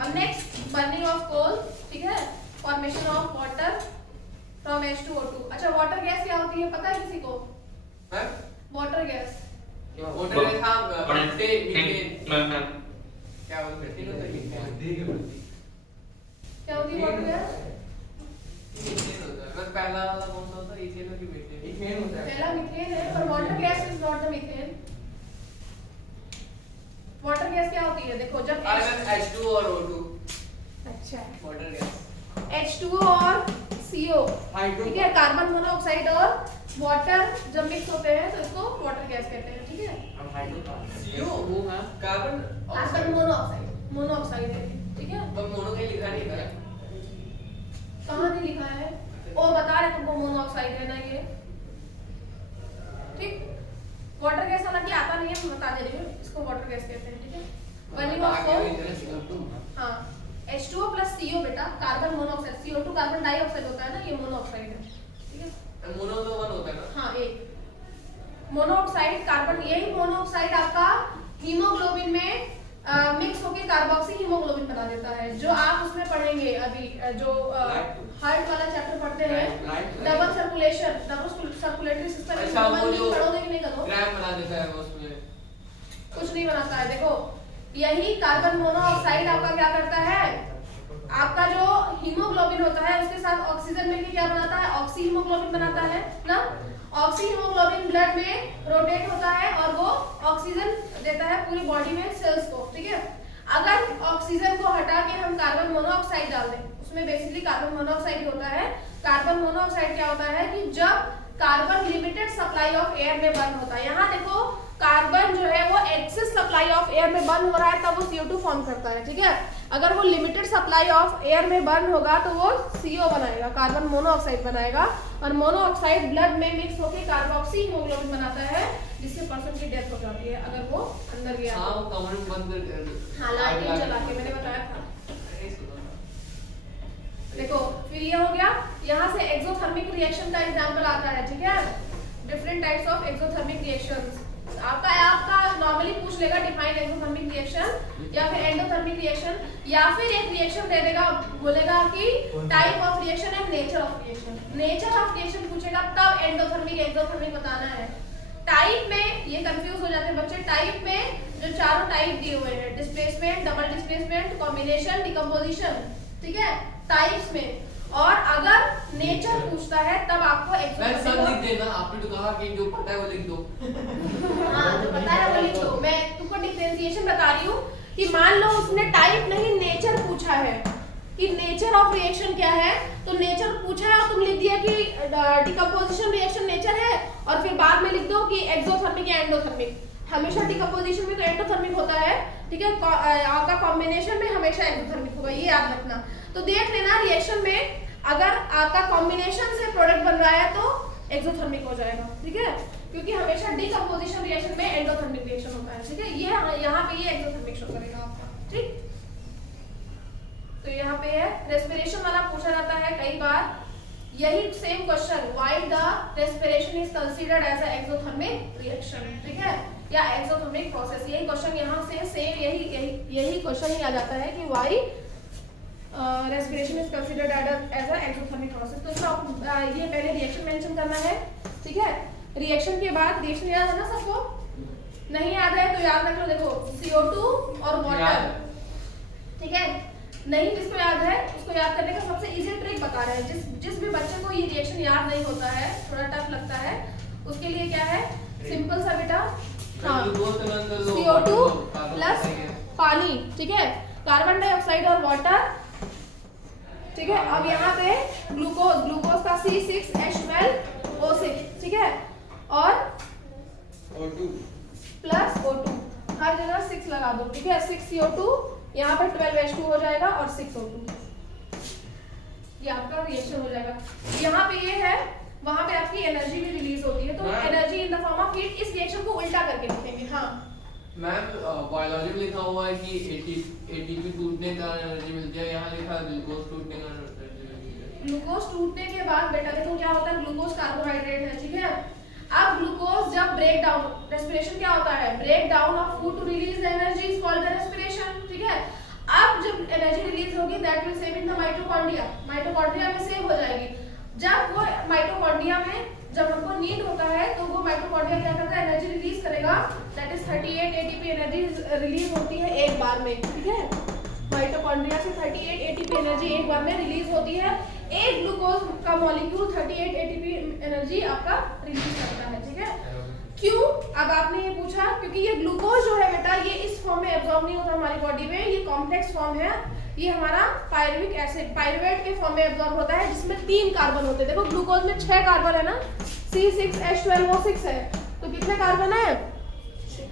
अब नेक्स्ट बर्निंग ऑफ कोल, ठीक है, formation of water from H2O2। अच्छा, वाटर गैस क्या होती है पता है किसी को? वाटर गैस, वाटर गैस हम मीथेन क्या बोलते हैं, ठीक है। क्या होती है वाटर गैस? मीथेन होता है। बस पहला वाला कौन सा होता है, इथेन की मीथेन? इथेन होता है। पहला मीथेन है, पर water gas is not the methane. Water gas क्या होती है? देखो जब H2O और O2। अच्छा, वाटर गैस H2O और CO, ठीक है, कार्बन मोनोऑक्साइड और वाटर जब मिक्स होते हैं तो इसको वाटर गैस कहते हैं, ठीक है। CO वो है कार्बन कार्बन मोनोऑक्साइड है, ठीक है। पर मोनो कहीं लिखा नहीं है। कहाँ नहीं लिखा है? ओ बता रहे तुमको मोनोऑक्साइड है ना ये, ठीक। वाटर गैस हालांकि आता नहीं है, मैं बता दे रही हूँ, इसको वाटर गैस कहते हैं, ठीक है। बर्निंग ऑफ कोल, हाँ, H2O plus CO बेटा, carbon monoxide, CO2 carbon dioxide होता है ना, ये मोनोऑक्साइड है, ठीक है। मोनो तो वन होता है ना? हाँ, एक मोनोऑक्साइड कार्बन, यही मोनोऑक्साइड आपका हीमोग्लोबिन में मिक्स होके कार्बोक्सी हीमोग्लोबिन बना देता है, जो आप उसमें पढ़ेंगे अभी, जो हार्ट वाला चैप्टर पढ़ते हैं, double circulation, double circulatory system. अच्छा, वो जो पढ़ोगे कि नहीं करो? ग्राम बना देता है वो, उसमें कुछ नहीं बनाता है। देखो यही कार्बन मोनोऑक्साइड आपका क्या करता है, आपका जो हीमोग्लोबिन होता है उसके साथ ऑक्सीजन मिलकर क्या बनाता है, ऑक्सी हीमोग्लोबिन बनाता है ना। ऑक्सी हीमोग्लोबिन ब्लड में रोटेट होता है और वो ऑक्सीजन देता है पूरी बॉडी में सेल्स को, ठीक है। अगर ऑक्सीजन को हटा के हम कार्बन मोनोऑक्साइड डाल दें, उसमें बेसिकली कार्बन मोनोऑक्साइड होता है। कार्बन मोनोऑक्साइड क्या होता है कि जब carbon limited supply of air में बर्न होता है, यहाँ देखो कार्बन जो है वो एक्सेस सप्लाई ऑफ एयर में बर्न हो रहा है तब वो CO2 फॉर्म करता है, ठीक है। अगर वो लिमिटेड सप्लाई ऑफ एयर में बर्न होगा तो वो CO बनाएगा, कार्बन मोनोऑक्साइड बनाएगा, और मोनोऑक्साइड ब्लड में मिक्स होकर कार्बोक्सी हीमोग्लोबिन बनाता है, जिससे पर्सन की डेथ हो जाती है अगर वो अंदर गया। हाँ, वो कमरे में बंद कर, हाँ, लाइटिंग चला के मैंने बताया था। देखो फिर ये हो गया, यहाँ से एक्सोथर्मिक रिएक्शन का एग्जांपल आता है, ठीक है। Different types of exothermic reactions आपका नॉर्मली पूछ लेगा, डिफाइन एक्सोथर्मिक रिएक्शन या फिर एंडोथर्मिक रिएक्शन, या फिर एक रिएक्शन दे देगा, बोलेगा कि type of reaction and nature of reaction. Nature of reaction पूछेगा तब एंडोथर्मिक एक्सोथर्मिक बताना है। टाइप में ये कंफ्यूज हो जाते हैं बच्चे, टाइप में जो चारों टाइप दिए हुए हैं, displacement, double displacement, combination, decomposition, ठीक है, टाइप्स में। और अगर नेचर पूछता है तब आपको मैं सब लिख देना, आपने तो कहा कि जो पता है वो लिख दो। हाँ, जो पता है वो लिख दो। मैं तुमको डिफरेंशिएशन बता रही हूँ कि मान लो उसने टाइप नहीं नेचर पूछा है कि नेचर ऑफ रिएक्शन क्या है, तो नेचर पूछा है और तुम लिख दिया कि डिकम्पोजिशन रिएक्शन नेचर है, और फिर बाद में लिख दो कि एक्सोथर्मिक या एंडोथर्मिक। हमेशा डिकम्पोजिशन में तो एंडोथर्मिक होता है, ठीक है, आपका कॉम्बिनेशन में हमेशा एक्सोथर्मिक होगा, ये याद रखना। तो देख लेना रिएक्शन में अगर आपका कॉम्बिनेशन से प्रोडक्ट बन रहा है तो एक्सोथर्मिक हो जाएगा, ठीक है, क्योंकि हमेशा डिकम्पोजिशन रिएक्शन में एंडोथर्मिक रिएक्शन होता है, ठीक है। ये यहाँ पे ये एक्सोथर्मिक शो करेगा आपका, ठीक। तो यहाँ पे है रेस्पिरेशन वाला पूछा जाता है कई बार, यही same question, why the respiration is considered as a exothermic reaction, ठीक है, या एक्सोथर्मिक प्रोसेस। यही क्वेश्चन यहाँ से सेम यही क्वेश्चन ही आ जाता है कि why respiration is considered as a exothermic process. तो इसका ये पहले रिएक्शन मेंशन करना है, ठीक है। रिएक्शन के बाद रिएक्शन याद है ना सबको? नहीं याद है तो याद रख लो, देखो CO2 और वाटर, ठीक है। नहीं जिसको याद है उसको याद करने का सबसे इजी ट्रिक बता रहे हैं। जिस भी बच्चे को ये रिएक्शन याद नहीं होता है, थोड़ा टफ लगता है, उसके लिए क्या है, सिंपल सा बेटा, हाँ, CO2 प्लस पानी, ठीक है, कार्बन डाइऑक्साइड और वाटर, ठीक है। अब यहाँ पे ग्लूकोज का C6H12O6, ठीक है, और O2 प्लस O2, हर जगह 6 लगा दो, ठीक है। 6 CO2, यहाँ पर 12 H2 हो जाएगा और 6 O2, ये आपका रिएक्शन हो जाएगा। यहाँ पे ये है, वहाँ पे आपकी एनर्जी भी रिलीज होती है, तो energy in the form of heat. इस रिएक्शन को उल्टा करके लिखेंगे। हाँ मैम, बायोलॉजी में लिखा हुआ है कि एटीपी टूटने का एनर्जी मिलती है, यहाँ लिखा है ग्लूकोज टूटने का एनर्जी मिलती है। ग्लूकोज टूटने के बाद बेटा देखो क्या होता है, ग्लूकोज कार्बोहाइड्रेट है, ठीक है। अब ग्लूकोज जब ब्रेक डाउन, रेस्पिरेशन क्या होता है, break down of food to release the energy is called the respiration, ठीक है। अब जब एनर्जी रिलीज होगी that will save in the mitochondria, mitochondria में सेव हो जाएगी। जब वो माइटोकॉन्ड्रिया में जब हमको नीड होता है तो वो माइटोकॉन्ड्रिया क्या करता है, एनर्जी रिलीज करेगा, that is 38 ATP energy release होती है एक बार में, ठीक है। माइटोकॉन्ड्रिया से 38 एटीपी एनर्जी एक बार में रिलीज होती है। एक ग्लूकोज का मॉलिक्यूल 38 एटीपी एनर्जी आपका रिलीज करता है, ठीक है। क्यों? अब आपने ये पूछा, क्योंकि ये ग्लूकोज जो है बेटा ये इस फॉर्म में एब्जॉर्ब नहीं होता हमारी बॉडी में, ये कॉम्प्लेक्स फॉर्म है। ये हमारा पायरुविक एसिड, पायरुवेट के फॉर्म में एब्जॉर्ब होता है, जिसमें 3 कार्बन होते हैं। देखो ग्लूकोज में 6 कार्बन है ना, C6H12O6 है, तो कितने कार्बन है,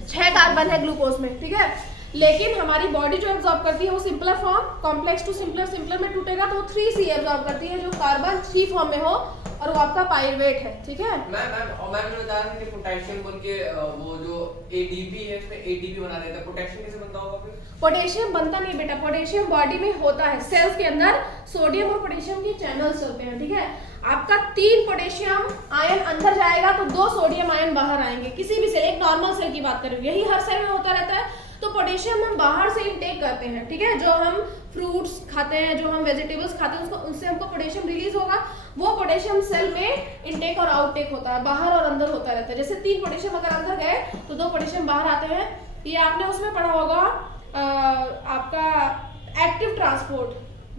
6 कार्बन है ग्लूकोज में, ठीक है। लेकिन हमारी बॉडी जो एब्जॉर्ब करती है वो simpler form, complex to simpler, simpler में टूटेगा तो 3C एब्जॉर्ब करती है, जो कार्बन 3 फॉर्म में हो, और वो आपका पायरुवेट है, ठीक है। मैम ने बताया कि पोटेशियम बन के वो जो एडीपी है इसमें एटीपी बना देता है, पोटेशियम कैसे बनता होगा फिर? पोटेशियम बनता नहीं बेटा, पोटेशियम बॉडी में होता है, सेल्स के अंदर सोडियम और पोटेशियम के चैनल्स चलते हैं, ठीक है। आपका 3 पोटेशियम आयन अंदर जाएगा तो 2 सोडियम आयन बाहर आएंगे, किसी भी सेल, एक नॉर्मल सेल की बात करें, यही हर सेल में होता रहता है। तो पोटेशियम हम बाहर से इनटेक करते हैं, ठीक है। जो हम फ्रूट्स खाते हैं, जो हम वेजिटेबल्स खाते हैं, उसको उनसे हमको पोटेशियम रिलीज होगा। वो पोटेशियम सेल में इनटेक और आउटटेक होता है, बाहर और अंदर होता रहता है। जैसे 3 पोटेशियम अगर अंदर गए तो 2 पोटेशियम बाहर आते हैं। ये आपने उसमें पढ़ा होगा आपका एक्टिव ट्रांसपोर्ट,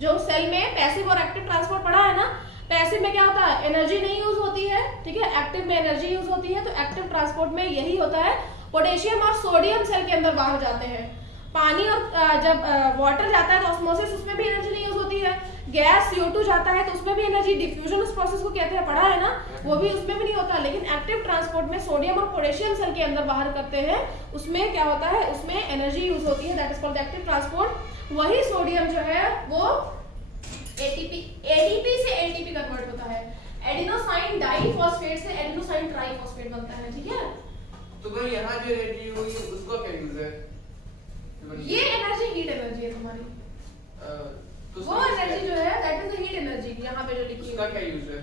जो सेल में पैसिव और एक्टिव ट्रांसपोर्ट पढ़ा है ना। पैसिव में क्या होता है, एनर्जी नहीं यूज होती है, ठीक है। एक्टिव में एनर्जी यूज होती है, तो एक्टिव ट्रांसपोर्ट में यही होता है, पोटेशियम और सोडियम सेल के अंदर बाहर जाते हैं। पानी और जब वाटर जाता है तो ऑस्मोसिस, उसमें भी एनर्जी नहीं यूज होती है। गैस CO2 जाता है तो उसमें भी एनर्जी, डिफ्यूजन उस प्रोसेस को कहते हैं, पढ़ा है ना, वो भी उसमें भी नहीं होता। लेकिन एक्टिव ट्रांसपोर्ट में सोडियम और पोटेशियम सेल के अंदर बाहर करते हैं, उसमें क्या होता है, उसमें एनर्जी यूज होती है, that is called active transport. वही सोडियम जो है वो एडीपी से एटीपी कन्वर्ट होता है, एडिनोसाइन डाइफॉस्फेट से एडिनोसाइन ट्राइफॉस्फेट बनता है, ठीक है। तो भाई यहाँ जो एनर्जी हुई उसका क्या यूज है? ये एनर्जी हीट एनर्जी है तुम्हारी, तो वो एनर्जी जो है that is the heat energy, यहाँ पे जो लिखी है उसका क्या यूज है?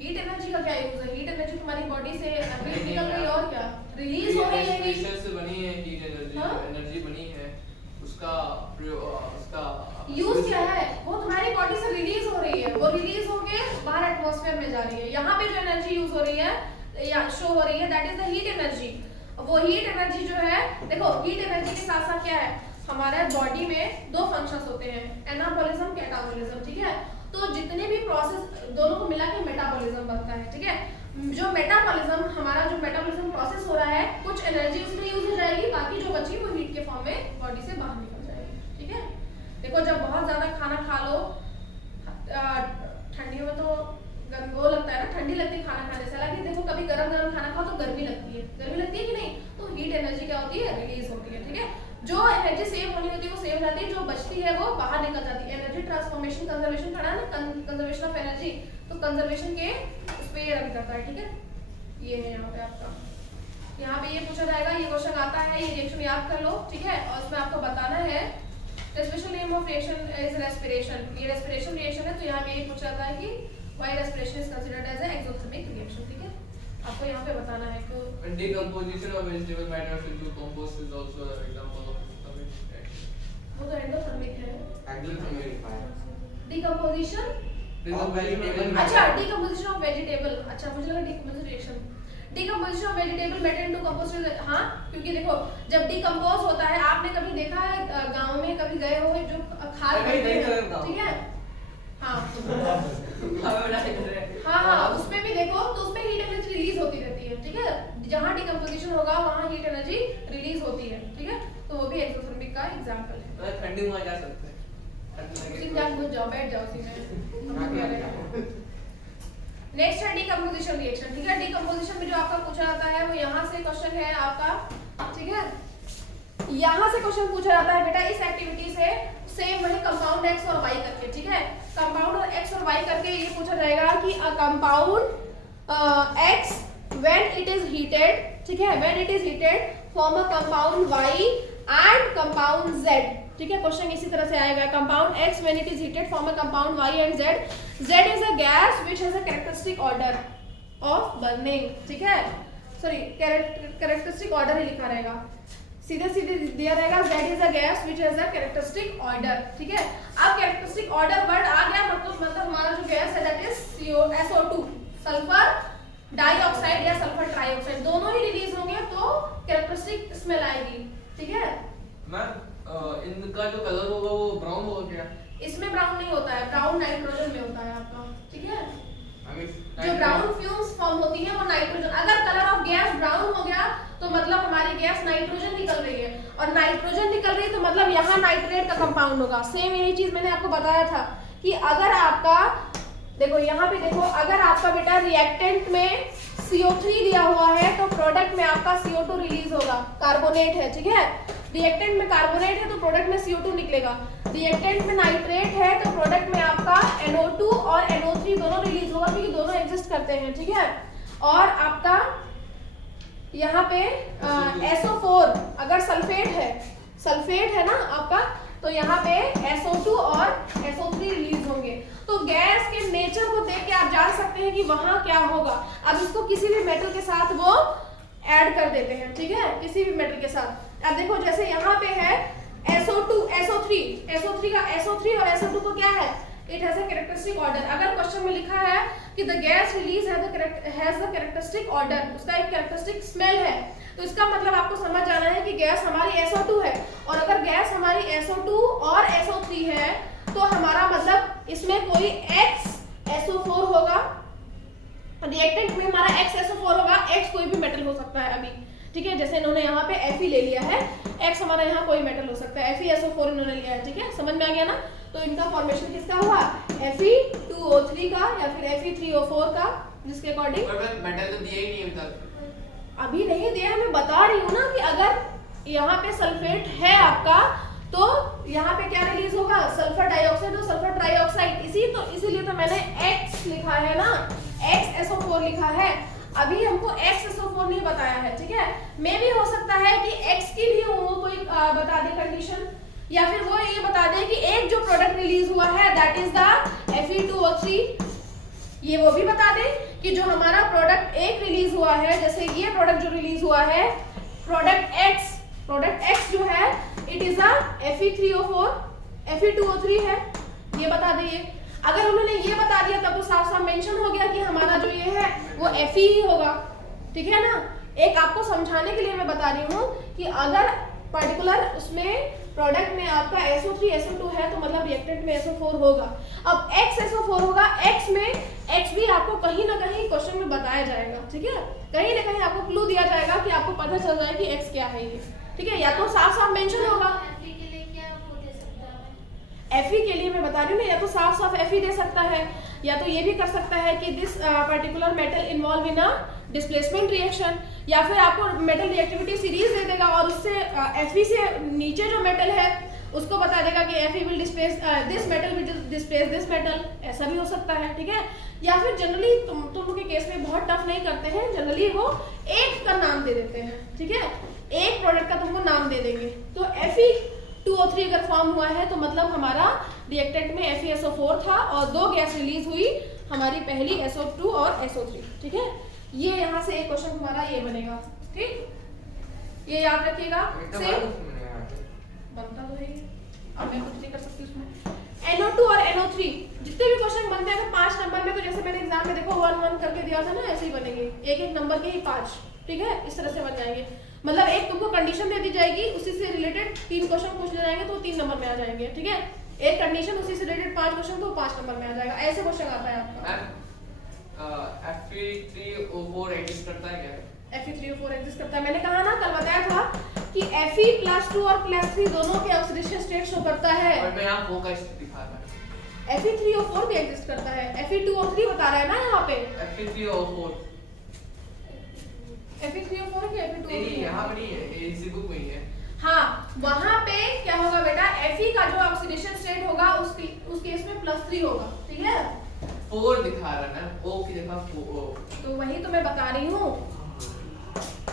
हीट एनर्जी का क्या यूज है, हीट एनर्जी तुम्हारी बॉडी से हीट निकल रही है और क्या रिलीज हो रही है, प्रेशर से बनी है हीट एनर्जी, एनर्जी बनी है, उसका यूज क्या है, वो तुम्हारी बॉडी से रिलीज हो रही है, वो रिलीज होके बाहर एटमॉस्फेयर में जा रही है। यहाँ पे जो एनर्जी यूज हो रही है या शो हो रही है that is the heat energy. वो हीट एनर्जी जो है, देखो हीट एनर्जी के साथ साथ क्या है, हमारे बॉडी में 2 फंक्शंस होते हैं, एनाबॉलिज्म, कैटाबॉलिज्म, ठीक है। तो जितने भी प्रोसेस दोनों को मिला के मेटाबॉलिज्म बनता है, ठीक है। जो मेटाबॉलिज्म, हमारा जो मेटाबॉलिज्म प्रोसेस हो रहा है, कुछ एनर्जी उसमें यूज हो जाएगी, बाकी जो बची वो हीट के फॉर्म में बॉडी से बाहर निकल जाएगी, ठीक है। देखो जब बहुत ज्यादा खाना खा लो, ठंडियों में तो वो लगता है ना, ठंडी लगती है खाना खाने से, हालांकि देखो कभी गरम गरम खाना खाओ तो गर्मी लगती है कि नहीं, तो हीट एनर्जी क्या होती है, रिलीज होती है, ठीक है। जो एनर्जी सेव होनी होती है वो सेव हो जाती है, जो बचती है वो बाहर निकल जाती है। एनर्जी ट्रांसफॉर्मेशन, कंजर्वेशन पढ़ा ना, कंजर्वेशन ऑफ एनर्जी, तो कंजर्वेशन के उस पे ये रन करता है, ठीक है। ये है यहाँ पे आपका, यहाँ पे ये पूछा जाएगा, ये क्वेश्चन आता है, ये रिएक्शन याद कर लो, ठीक है। और इसमें आपको बताना है the special name of reaction is respiration, ये रेस्पिरेशन रिएक्शन है, तो यहाँ पे ये पूछा जाता है कि why respiration is considered as an exothermic reaction, ठीक है। आपको यहाँ पे बताना है कि decomposition of vegetable matters into compost is also an example of exothermic reaction. वो तो एंडोथर्मिक है, एक्सोथर्मिक है। डिकम्पोजिशन ऑफ वेजिटेबल, अच्छा डिकम्पोजिशन ऑफ वेजिटेबल, अच्छा मुझे लगा decomposition reaction, decomposition of vegetable matter into compost, हाँ, क्योंकि देखो जब डिकम्पोज होता है, आपने कभी देखा है गांव में, कभी गए हो जो खाद, ठीक है, हाँ हाँ, उसमें भी देखो तो उसमें हीट एनर्जी रिलीज होती रहती है, ठीक है। जहाँ डिकम्पोजिशन होगा वहाँ हीट एनर्जी रिलीज होती है, ठीक है। तो वो भी एक्सोथर्मिक का एग्जांपल है। ठंडी में जा सकते हैं, उसी जान बुझ जाओ, बैठ जाओ उसी में। नेक्स्ट है डीकंपोजिशन रिएक्शन, ठीक है। डीकंपोजिशन में जो आपका पूछा जाता है वो यहाँ से क्वेश्चन है आपका, ठीक है। यहाँ से क्वेश्चन पूछा जाता है बेटा इस एक्टिविटी से सेम वही कंपाउंड एक्स और वाई करके, ठीक है। कंपाउंड और एक्स और वाई करके ये पूछा जाएगा कि a compound X when it is heated, ठीक है, when it is heated form a compound Y and compound Z, ठीक है। क्वेश्चन इसी तरह से आएगा, compound X when it is heated form a compound Y and Z, Z is a gas which has a characteristic odour of burning, ठीक है। Sorry characteristic order ही लिखा रहेगा, सीधे सीधे दिया रहेगा Z is a gas which has a characteristic order, ठीक है। अब कैरेक्टरिस्टिक ऑर्डर वर्ड आ गया, मतलब हमारा जो गैस है that is SO2 sulphur dioxide या सल्फर ट्राइऑक्साइड, दोनों ही रिलीज होंगे तो कैरेक्टरिस्टिक स्मेल आएगी, ठीक है। मैम इनका जो कलर होगा वो ब्राउन होगा क्या? इसमें ब्राउन नहीं होता है, ब्राउन नाइट्रोजन में होता है आपका, ठीक है। जो जो ब्राउन फ्यूम्स फॉर्म होती है वो नाइट्रोजन, अगर कलर ऑफ गैस ब्राउन हो गया तो मतलब हमारी गैस नाइट्रोजन निकल रही है, और नाइट्रोजन निकल रही है तो मतलब यहाँ नाइट्रेट का कंपाउंड होगा। सेम यही चीज मैंने आपको बताया था कि अगर आपका देखो यहाँ पे देखो, अगर आपका बेटा रिएक्टेंट में CO3 दिया हुआ है तो प्रोडक्ट में आपका CO2 रिलीज होगा, कार्बोनेट है, ठीक है। रिएक्टेंट में कार्बोनेट है तो प्रोडक्ट में CO2 निकलेगा, रिएक्टेंट में नाइट्रेट है तो प्रोडक्ट में आपका NO2 और NO3 दोनों रिलीज होगा क्योंकि दोनों एग्जिस्ट करते हैं, ठीक है। और आपका यहाँ पे SO4 अगर सल्फेट है ना आपका, तो यहाँ पे SO2 और SO3 रिलीज होंगे। तो गैस के नेचर को देख के आप जान सकते हैं कि वहां क्या होगा। अब इसको किसी भी मेटल के साथ वो ऐड कर देते हैं, ठीक है, किसी भी मेटल के साथ। अब देखो जैसे यहाँ पे है SO2 SO3 का SO3 और SO2 को क्या है, it has a characteristic order. अगर क्वेश्चन में लिखा है कि the gas release has a characteristic order, उसका एक कैरेक्टरिस्टिक स्मेल है, तो इसका मतलब आपको समझ जाना है कि गैस हमारी SO2 है, और अगर गैस हमारी SO2 और SO3 है तो हमारा मतलब इसमें कोई XSO4 होगा, रिएक्टेंट में हमारा XSO4 होगा। X कोई भी मेटल हो सकता है अभी, ठीक है, जैसे इन्होंने यहाँ पे Fe ले लिया है, X हमारा यहाँ कोई मेटल हो सकता है, FeSO4 इन्होंने लिया है, ठीक है, समझ में आ गया ना। तो इनका फॉर्मेशन किसका हुआ, Fe2O3 का या फिर Fe3O4 का, जिसके अकॉर्डिंग मेटल तो दिया ही नहीं है अभी नहीं दिया, मैं बता रही हूँ ना कि अगर यहाँ पे सल्फेट है आपका तो यहाँ पे क्या रिलीज होगा, सल्फर डाइऑक्साइड और सल्फर ट्राइऑक्साइड, इसीलिए तो मैंने X लिखा है ना, XSO4 लिखा है। अभी हमको XSO4 नहीं बताया है, ठीक है। मे भी हो सकता है कि X की भी वो कोई बता दे कंडीशन, या फिर वो ये बता दे कि एक जो प्रोडक्ट रिलीज हुआ है दैट इज द Fe2O3, ये वो भी बता दे कि जो हमारा प्रोडक्ट एक रिलीज हुआ है, जैसे ये प्रोडक्ट जो रिलीज हुआ है प्रोडक्ट X जो है it is a Fe3O4 Fe2O3 है, ये बता दे। ये अगर उन्होंने ये बता दिया तब तो साफ साफ मेंशन हो गया कि हमारा जो ये है वो Fe ही होगा, ठीक है ना। एक आपको समझाने के लिए मैं बता रही हूँ कि अगर पर्टिकुलर उसमें प्रोडक्ट में आपका SO3 SO2 है तो मतलब रिएक्टेंट में SO4 होगा। अब XSO4 होगा, X में X भी आपको कहीं ना कहीं क्वेश्चन में बताया जाएगा, ठीक है, कहीं ना कहीं आपको क्लू दिया जाएगा कि आपको पता चल जाए कि X क्या है ये, ठीक है, या तो साफ साफ मेंशन होगा। Fe के लिए मैं बता रही हूँ ना, या तो साफ साफ Fe दे सकता है, या तो ये भी कर सकता है कि this particular metal involve in a displacement reaction, या फिर आपको मेटल रिएक्टिविटी सीरीज दे देगा और उससे Fe से नीचे जो मेटल है उसको बता देगा कि Fe will displace this metal will displace this metal, ऐसा भी हो सकता है, ठीक है। या फिर जनरली तुम लोग के केस में बहुत टफ नहीं करते हैं, जनरली वो एक का नाम दे देते हैं, ठीक है, एक प्रोडक्ट का तुमको नाम दे देंगे। तो Fe2O3 अगर फॉर्म हुआ है तो मतलब हमारा रिएक्टेंट में FeSO4 था और दो गैस रिलीज हुई, हमारी पहली SO2 और SO3, ठीक है। ये यहाँ से एक क्वेश्चन हमारा ये बनेगा, ठीक, ये याद रखिएगा। सेम बनता तो है, अब मैं कुछ नहीं कर सकती उसमें। NO2 और NO3 जितने भी क्वेश्चन बनते हैं 5 नंबर में, तो जैसे मैंने एग्जाम में देखो 1-1 करके दिया था ना, ऐसे ही बनेंगे, एक नंबर के ही 5, ठीक है, इस तरह से बन जाएंगे। मतलब एक तुमको कंडीशन दे दी जाएगी, उसी से रिलेटेड 3 क्वेश्चन पूछ ले जाएंगे तो 3 नंबर में आ जाएंगे, ठीक है। एक कंडीशन उसी से रिलेटेड 5 क्वेश्चन तो 5 नंबर में आ जाएगा, ऐसे क्वेश्चन आता है आपका। Fe3O4 एग्जिस्ट करता है क्या? Fe3O4 एग्जिस्ट करता है, मैंने कहा ना, कल बताया था कि Fe+2 और +3 दोनों के ऑक्सीडेशन स्टेट शो करता है। और मैं यहाँ फोकस दिखा रहा हूँ, Fe3O4 भी एग्जिस्ट करता है, Fe2O3 बता रहा है ना यहाँ पे, Fe3O4 Fe3O4 की Fe2O3 नहीं यहाँ पे नहीं है, ये इसी बुक में ही है। हाँ वहां पे क्या होगा बेटा, Fe का जो ऑक्सीडेशन स्टेट होगा उस केस में +3 होगा, ठीक है। 4 दिखा रहा है ना, O की जगह 4। तो वही तो मैं बता रही हूँ,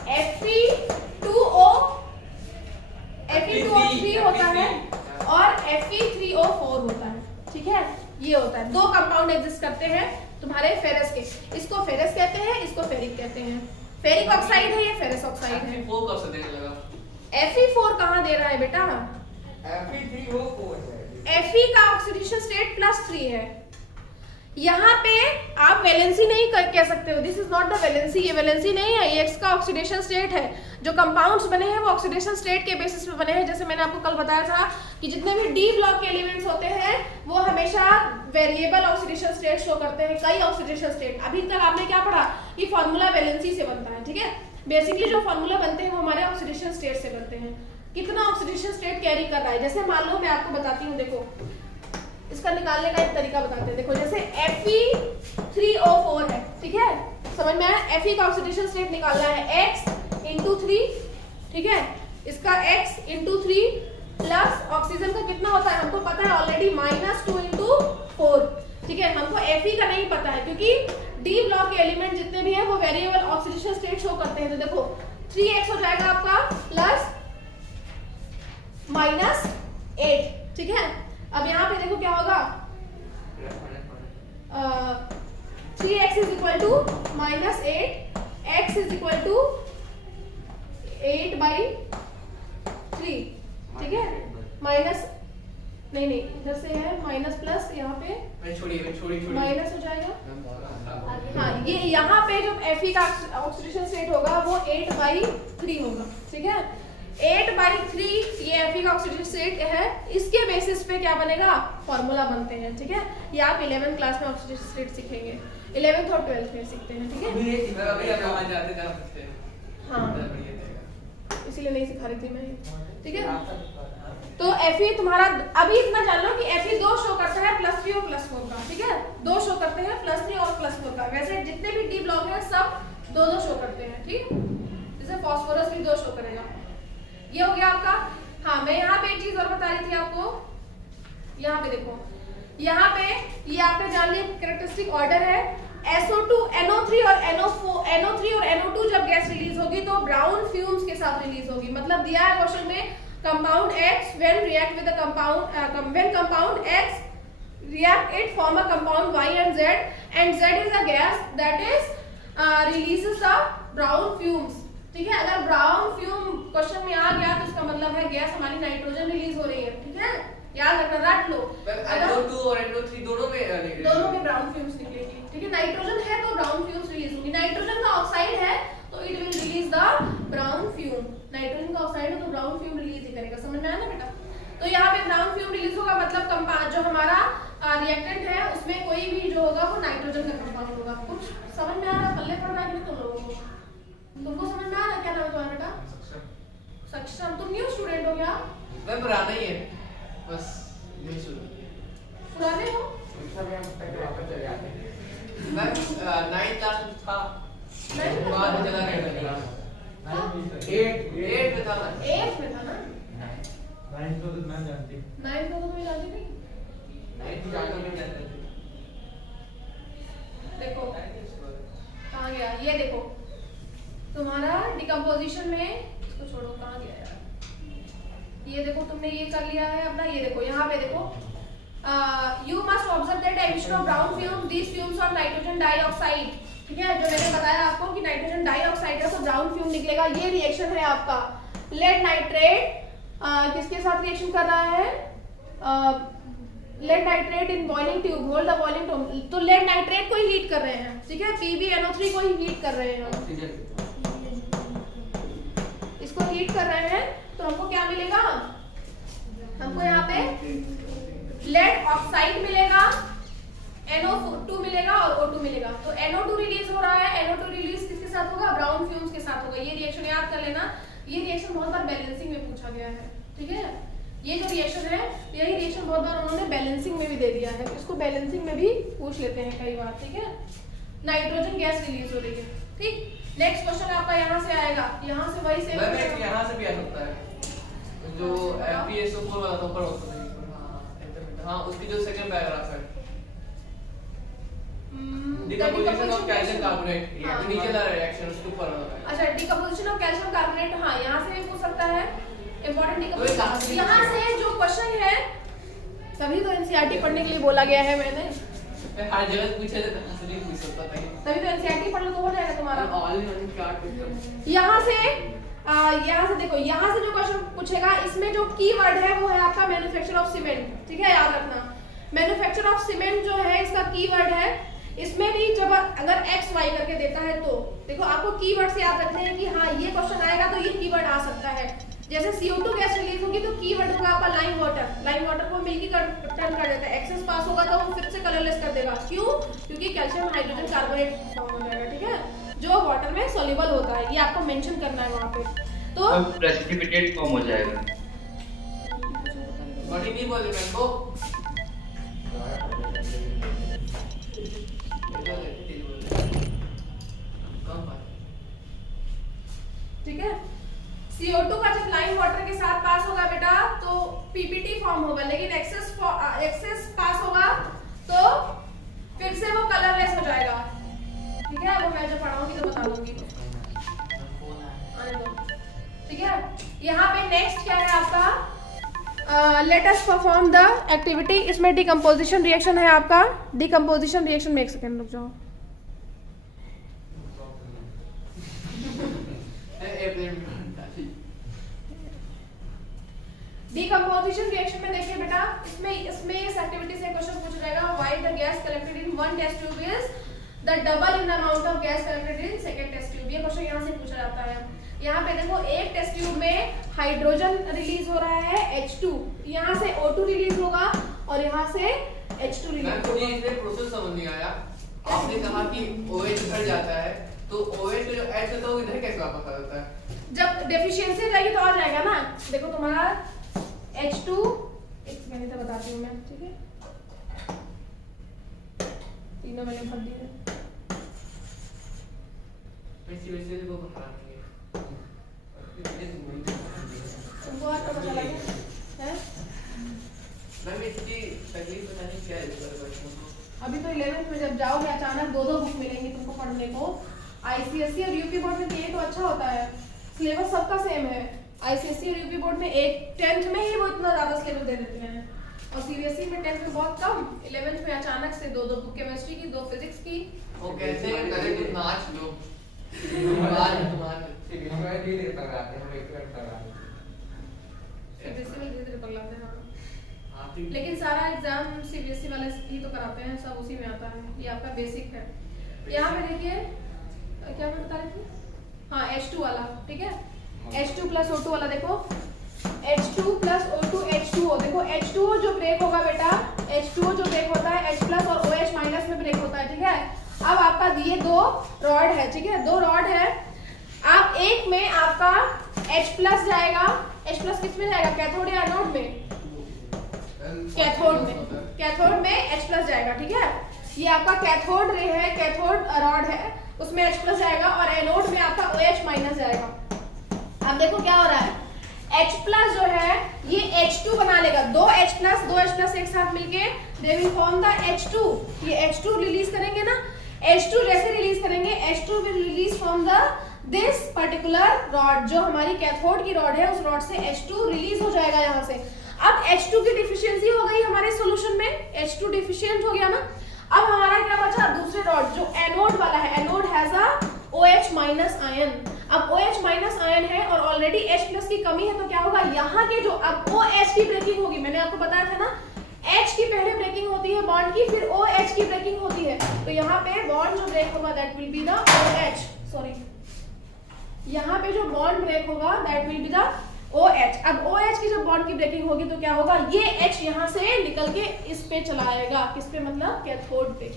Fe2O3 होता है और Fe3O4 होता है, ठीक है। ये होता है, दो कंपाउंड एग्जिस्ट करते हैं तुम्हारे फेरस के, इसको फेरस कहते हैं, इसको फेरिक कहते हैं। फेरिक ऑक्साइड है, ये फेरस ऑक्साइड है। Fe4 कब से देने लगा? Fe4 कहाँ दे रहा है बेटा, Fe3O4 है। Fe का ऑक्सीडेशन स्टेट +3 है। यहाँ पे आप वैलेंसी नहीं कह सकते हो, this is not the valency, ये वैलेंसी नहीं है, ये X का ऑक्सीडेशन स्टेट है। जो कंपाउंड्स बने हैं वो ऑक्सीडेशन स्टेट के बेसिस पे बने हैं। जैसे मैंने आपको कल बताया था कि जितने भी डी ब्लॉक के एलिमेंट्स होते हैं वो हमेशा वेरिएबल ऑक्सीडेशन स्टेट शो करते हैं, कई ऑक्सीडेशन स्टेट। अभी तक आपने क्या पढ़ा कि फॉर्मूला वैलेंसी से बनता है, ठीक है। बेसिकली जो फॉर्मूला बनते हैं वो हमारे ऑक्सीडेशन स्टेट से बनते हैं, कितना ऑक्सीडेशन स्टेट कैरी कर रहा है। जैसे मान लो मैं आपको बताती हूँ, देखो इसका निकालने का एक तरीका बताते हैं। देखो जैसे Fe3O4 है, ठीक है, समझ में आया। Fe का ऑक्सीडेशन स्टेट निकालना है X × 3, ठीक है। इसका X × 3 प्लस ऑक्सीजन का कितना होता है हमको पता है ऑलरेडी, -2 × 4, ठीक है। हमको Fe का नहीं पता है क्योंकि डी ब्लॉक के एलिमेंट जितने भी हैं वो वेरिएबल ऑक्सीडेशन स्टेट शो करते हैं। तो देखो 3x हो जाएगा आपका प्लस -8, ठीक है। अब यहाँ पे देखो क्या होगा, 3x = -8, x = 8/3, ठीक है। माइनस नहीं इधर से है माइनस प्लस, यहाँ पे छोड़ी माइनस हो जाएगा। हाँ ये यहाँ पे जो Fe का ऑक्सीडेशन स्टेट होगा वो 8/3 होगा, ठीक है। 8/3 ये Fe का ऑक्सीडेशन स्टेट है, इसके बेसिस पे क्या बनेगा, फॉर्मूला बनते हैं, ठीक है। ये आप 11th क्लास में ऑक्सीडेशन स्टेट सीखेंगे, 11th और 12th में सीखते हैं, ठीक है। हाँ इसीलिए नहीं सिखा रही थी मैं, ठीक है। तो Fe तुम्हारा अभी इतना जान लो कि Fe 2 शो करता है +3 और +4 का, ठीक है। 2 शो करते हैं +3 और +4 का। वैसे जितने भी डी ब्लॉक है सब 2 शो करते हैं, ठीक। जैसे फास्फोरस भी 2 शो करेगा। ये हो गया आपका। हाँ मैं यहाँ पे एक चीज और बता रही थी आपको, यहाँ पे देखो, यहाँ पे ये आपने जान लिया कैरेक्टरिस्टिक ऑर्डर है। SO2, NO3 और NO3 और NO2 जब गैस रिलीज होगी तो ब्राउन फ्यूम्स के साथ रिलीज होगी। मतलब दिया है क्वेश्चन में, compound X when react with a compound when compound X react it form a compound Y and Z is a gas that is releases the brown fumes, ठीक है। अगर ब्राउन फ्यूम क्वेश्चन में आ गया तो उसका मतलब है गैस हमारी नाइट्रोजन रिलीज हो रही है, ठीक है। याद रखना, रट लो। NO2 और NO3 दोनों में ब्राउन फ्यूम्स निकलेगी, ठीक है। नाइट्रोजन है तो ब्राउन फ्यूम्स रिलीज होंगी। नाइट्रोजन का ऑक्साइड है तो it will release the brown fume. Nitrogen का ऑक्साइड है तो ब्राउन फ्यूम रिलीज ही करेगा, समझ में आया ना बेटा। तो यहाँ पे ब्राउन फ्यूम रिलीज होगा, मतलब जो हमारा रिएक्टेंट है उसमें कोई भी जो होगा वो नाइट्रोजन का कंपाउंड होगा। कुछ समझ में आ रहा है, पल्ले पड़ रहा है कि तुम लोगों को, तुमको समझ में आ रहा है? क्या नाम है तुम्हारा बेटा? सक्षम। तुम न्यू स्टूडेंट हो क्या? मैं पुराना ही है, बस न्यू स्टूडेंट। पुराने हो? मैं 9th क्लास में था, बाद में चला गया। 8 में था ना? 8 में था ना? 9th को तो मैं जानती हूँ। 9th को तो मैं जानती नहीं। 9th जाकर मैं जानता था। देखो कहाँ गया, ये देखो तुम्हारा डिकम्पोजिशन में, इसको छोड़ो, कहाँ गया यार, ये देखो तुमने ये कर लिया है अपना। ये देखो यहाँ पे देखो, you must observe that emission of brown fumes, these fumes are nitrogen dioxide, ठीक है। जो मैंने बताया आपको कि नाइट्रोजन डाइऑक्साइड है तो ब्राउन फ्यूम निकलेगा। ये रिएक्शन है आपका लेड नाइट्रेट किसके साथ रिएक्शन कर रहा है, lead nitrate in boiling tube, hold the boiling tube. तो लेड नाइट्रेट को ही हीट कर रहे हैं, ठीक है। PbNO3 को ही हीट कर रहे हैं, इसको हीट कर रहे हैं तो हमको क्या मिलेगा, हमको यहाँ पे लेड ऑक्साइड मिलेगा, NO2 मिलेगा और O2 मिलेगा। तो NO2 रिलीज हो रहा है, NO2 रिलीज किसके साथ होगा, ब्राउन फ्यूम्स के साथ होगा। ये रिएक्शन याद कर लेना, ये रिएक्शन बहुत बार बैलेंसिंग में पूछा गया है, ठीक है। ये जो रिएक्शन है, यही रिएक्शन बहुत बार उन्होंने बैलेंसिंग में भी दे दिया है, इसको बैलेंसिंग में भी पूछ लेते हैं कई बार, ठीक है। नाइट्रोजन गैस रिलीज हो रही है, ठीक। नेक्स्ट क्वेश्चन आपका यहाँ से आएगा, यहाँ से वही सेम, यहाँ से भी आ सकता है जो FeSO4 वाला था ऊपर होता है, हाँ उसकी जो सेकंड पैराग्राफ है, डिकम्पोजिशन ऑफ कैल्शियम कार्बोनेट, ये तो नीचे वाला रिएक्शन उसके ऊपर होता है। अच्छा, डिकम्पोजिशन ऑफ कैल्शियम कार्बोनेट, हाँ यहाँ से भी पूछ सकता है, इंपॉर्टेंट तो डिकम्पोजिशन। यहाँ से जो क्वेश्चन है, तभी तो एनसीईआरटी पढ़ने के लिए बोला गया है मैंने, हर जगह पूछे तो कहाँ से नहीं पूछ सकता था, तभी तो एनसीईआरटी पढ़ लो तो हो जाएगा तुम्हारा। All in one chart. यहाँ से देखो, यहाँ से जो क्वेश्चन पूछेगा, इसमें जो कीवर्ड है वो है आपका मैन्युफैक्चर ऑफ सीमेंट, ठीक है, याद रखना। मैन्युफैक्चर ऑफ सीमेंट जो है इसका कीवर्ड है, इसमें भी जब अगर एक्स वाई करके देता है तो देखो आपको कीवर्ड से याद रखने हैं कि हाँ ये क्वेश्चन आएगा तो ये कीवर्ड आ सकता है। जैसे CO2 गैस रिलीज होगी तो कीवर्ड होगा आपका लाइम वाटर, लाइम वाटर को मिल्की टर्न कर देता है, एक्सेस पास होगा तो वो फिर से कलरलेस कर देगा, क्यों? क्योंकि कैल्शियम हाइड्रोजन कार्बोनेट फॉर्म हो जाएगा, ठीक है, जो वाटर में सॉल्युबल होता है, ये आपको मेंशन करना है वहाँ पे। तो प्रेसिपिटेट फॉर्म हो जाएगा, बड़ी नहीं बोले मैं को ठीक है। CO2 का जब लाइम वाटर के साथ पास होगा बेटा तो PPT फॉर्म होगा, लेकिन एक्सेस पास होगा तो फिर से वो कलरलेस हो जाएगा, ठीक है। वो मैं जब पढ़ाऊंगी तो बता दूंगी, आने दो, ठीक है। यहाँ पे नेक्स्ट क्या है आपका, let us perform the activity, इसमें डिकम्पोजिशन रिएक्शन है आपका, डिकम्पोजिशन रिएक्शन में एक सेकेंड रुक जाओ। डिकम्पोजिशन रिएक्शन में देखिए बेटा, इसमें इस एक्टिविटी से क्वेश्चन पूछा जाएगा, why the gas collected in one test tube is the double in the amount of gas collected in second test tube, ये क्वेश्चन यहाँ से पूछा जाता है। यहाँ पे देखो एक टेस्ट ट्यूब में हाइड्रोजन रिलीज हो रहा है H2, यहाँ से O2 रिलीज होगा और यहाँ से H2 रिलीज होगा। मुझे इसमें प्रोसेस समझ नहीं आया, आपने कहा कि OH भर जाता है तो OH जो H होता है वो इधर कैसे वापस आ जाता है? जब डेफिशिएंसी रहेगी तो आ जाएगा ना, देखो तुम्हारा H2, एक मैंने तो बताती हूँ मैं, ठीक है, तीनों मैंने भर दिए, वैसे वो बता रही है तुमको आज पता चला है? मैम इसकी तकलीफ पता नहीं क्या है इस बार बच्चों को। अभी तो 11th में जब जाओगे अचानक दो बुक मिलेंगी तुमको पढ़ने को, ICSE और यूपी बोर्ड में तो ये तो अच्छा होता है, सिलेबस सबका सेम है। ICSE और यूपी बोर्ड में एक 10th में ही वो इतना ज्यादा सिलेबस दे देते हैं, और CBSE में 10th में बहुत कम, 11th में अचानक से दो बुक केमिस्ट्री की, दो फिजिक्स की। वो कैसे करे तुम नाच लो लेकिन सारा एग्जाम CBSE वाले ही तो कराते हैं, सब उसी में आता है, ये आपका बेसिक है। यहाँ पे देखिए क्या मैं बता रही थी, हाँ H2 वाला, ठीक है, H2 प्लस O2 वाला, देखो H2 प्लस O2 H2O, देखो H2O जो ब्रेक होगा बेटा, H2O जो ब्रेक होता है H प्लस और OH माइनस में ब्रेक होता है, ठीक है। अब आपका ये दो रॉड है, ठीक है, दो रॉड है, आप एक में आपका H प्लस जाएगा, H प्लस किस में जाएगा, कैथोड या एनोड में, कैथोड में H प्लस जाएगा, ठीक है। ये आपका कैथोड रे है, कैथोड रॉड है, उसमें H प्लस जाएगा और एनोड में आपका OH माइनस जाएगा। अब देखो क्या हो रहा है, H प्लस जो है ये H2 बना लेगा, दो H प्लस एक साथ मिलके they will form the H2, ये H2 रिलीज करेंगे ना, H2 जैसे रिलीज करेंगे H2 will release from the this particular rod, जो हमारी कैथोड की रॉड है उस रॉड से H2 रिलीज हो जाएगा यहाँ से। अब H2 की डिफिशियंसी हो गई हमारे सॉल्यूशन में, H2 डिफिशिएंट हो गया ना। अब हमारा क्या बचा, दूसरे रॉड जो एनोड वाला है, anode has a OH minus ion. अब OH माइनस आयन है और ऑलरेडी H प्लस की कमी है, तो क्या होगा, यहाँ के जो अब OH की ब्रेकिंग होगी, मैंने आपको बताया था ना, H की पहले ब्रेकिंग होती है बॉन्ड की, फिर OH की ब्रेकिंग होती है, तो यहाँ पे बॉन्ड जो ब्रेक होगा that will be the OH, sorry, यहाँ पे जो बॉन्ड ब्रेक होगा that will be the OH। अब OH की जब बॉन्ड की ब्रेकिंग होगी तो क्या होगा, ये H यहाँ से निकल के इस पे चला आएगा, किस पे, मतलब कैथोड पे,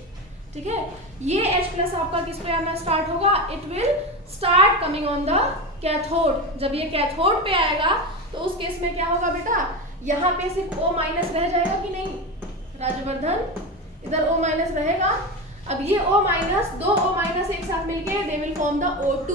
ठीक है। ये H प्लस आपका किस पे आना स्टार्ट होगा, it will start coming on the cathode. जब ये कैथोड पे आएगा तो उस केस में क्या होगा बेटा, यहाँ पे सिर्फ O माइनस रह जाएगा कि नहीं राजवर्धन, इधर O माइनस रहेगा। अब ये O माइनस, दो O माइनस एक साथ मिलके they will form the O2।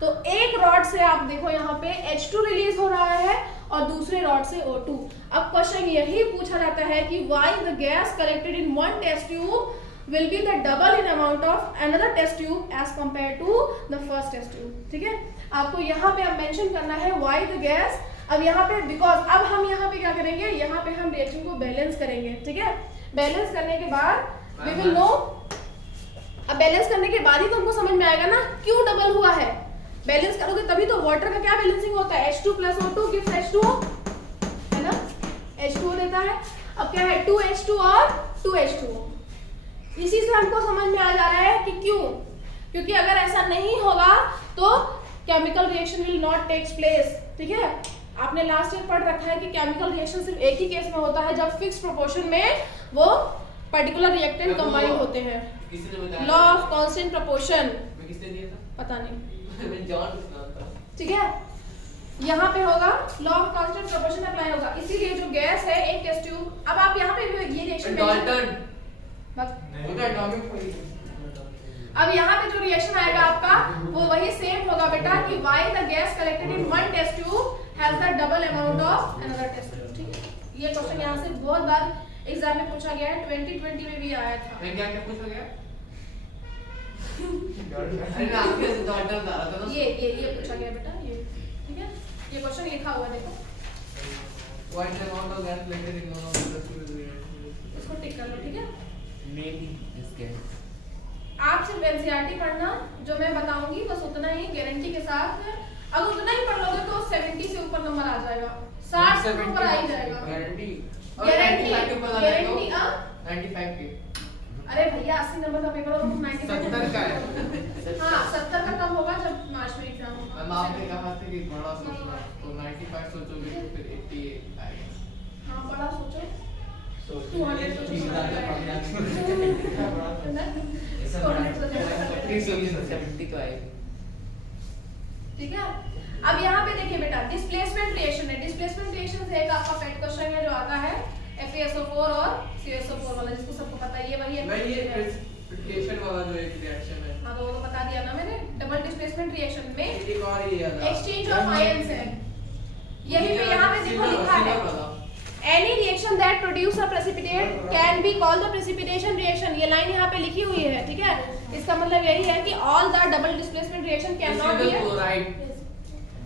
तो एक रॉड से आप देखो यहाँ पे H2 रिलीज हो रहा है और दूसरे रॉड से O2। अब क्वेश्चन यही पूछा जाता है कि why the gas collected in one test tube will be the double in amount of another test tube as compared to the first test tube। ठीक है, आपको यहाँ पे अब मेंशन करना है why the gas। अब यहाँ पे बिकॉज अब हम यहाँ पे क्या करेंगे, यहाँ पे हम रिएक्शन को बैलेंस करेंगे। ठीक है, बैलेंस करने के बाद वी विल नो। अब बैलेंस करने के बाद ही तो हमको समझ में आएगा ना क्यों डबल हुआ है। बैलेंस करोगे तभी तो। वाटर का क्या बैलेंसिंग होता है, H2 plus O2 gives H2O, है ना, H2O देता है। अब क्या है 2H2 और 2H2O। इसी से हमको समझ में आ जा रहा है कि क्यों, क्योंकि अगर ऐसा नहीं होगा तो chemical reaction will not takes place. ठीक है, आपने लास्ट ईयर पढ़ रखा है कि केमिकल रिएक्शन सिर्फ एक ही केस में होता है जब फिक्स प्रोपोर्शन में वो पर्टिकुलर रिएक्टेंट कंबाइन होते हैं। लॉ ऑफ कांस्टेंट प्रोपोर्शन किसने दिया था पता नहीं, मैं जान सुना था। ठीक है, यहाँ पे होगा law of constant proportion apply होगा। इसीलिए जो गैस है एक टेस्ट ट्यूब, अब आप यहाँ पे भी ये रिएक्शन डाल्टन बस। उधर एटॉमिक। अब यहाँ पे जो रिएक्शन आएगा आपका वो वही सेम होगा बेटा कि why the gas collected in one test tube has the double amount of another test tube। ठीक है, ये क्वेश्चन यहाँ से बहुत बार एग्जाम में पूछा गया है, 2020 में भी आया था। मैं क्या पूछा गया अरे ना आपके से डाल्टन बता रहा था ना। ये पूछा गया बेटा, ये ठीक है, ये क्वेश्चन लिखा हुआ है देखो। What the amount of gas collected in one of the test tubes? इसको टिक कर लो। ठीक है, Maybe this gas। आप सिर्फ एनसीईआरटी पढ़ना, जो मैं बताऊंगी बस उतना ही गारंटी के साथ। अगर उतना ही पढ़ लोगे तो 70 से ऊपर नंबर आ जाएगा, 60 से ऊपर आ ही जाएगा। गारंटी। Guarantee, guarantee. 95 के। अरे भैया 80 नंबर का पेपर होगा तो 95 70 का है। हाँ 70 का कम होगा जब मार्च में एग्जाम होगा। मैम आपने कहा था कि बड़ा सोचना, तो 95 सोचोगे तो फिर 88 आएगा। हाँ बड़ा सोचो, 70 तो आएगी। ठीक है, अब यहाँ पे देखिए बेटा डिस्प्लेसमेंट रिएक्शन है। डिस्प्लेसमेंट रिएक्शन से एक आपका पेट क्वेश्चन है जो आता है FeSO4 और CSO4 वाला, जिसको सबको पता है। ये वही है, मैं ये प्रेसिपिटेशन वाला जो एक रिएक्शन है। हाँ तो वो तो बता दिया ना मैंने। डबल डिस्प्लेसमेंट रिएक्शन में एक और ये याद एक्सचेंज ऑफ आयंस है। यही पे यहाँ पे देखो लिखा है Any reaction that produce a precipitate can be called the precipitation reaction। ये लाइन यहाँ पे लिखी हुई है। ठीक है, इसका मतलब यही है कि all the double displacement reaction cannot be chloride.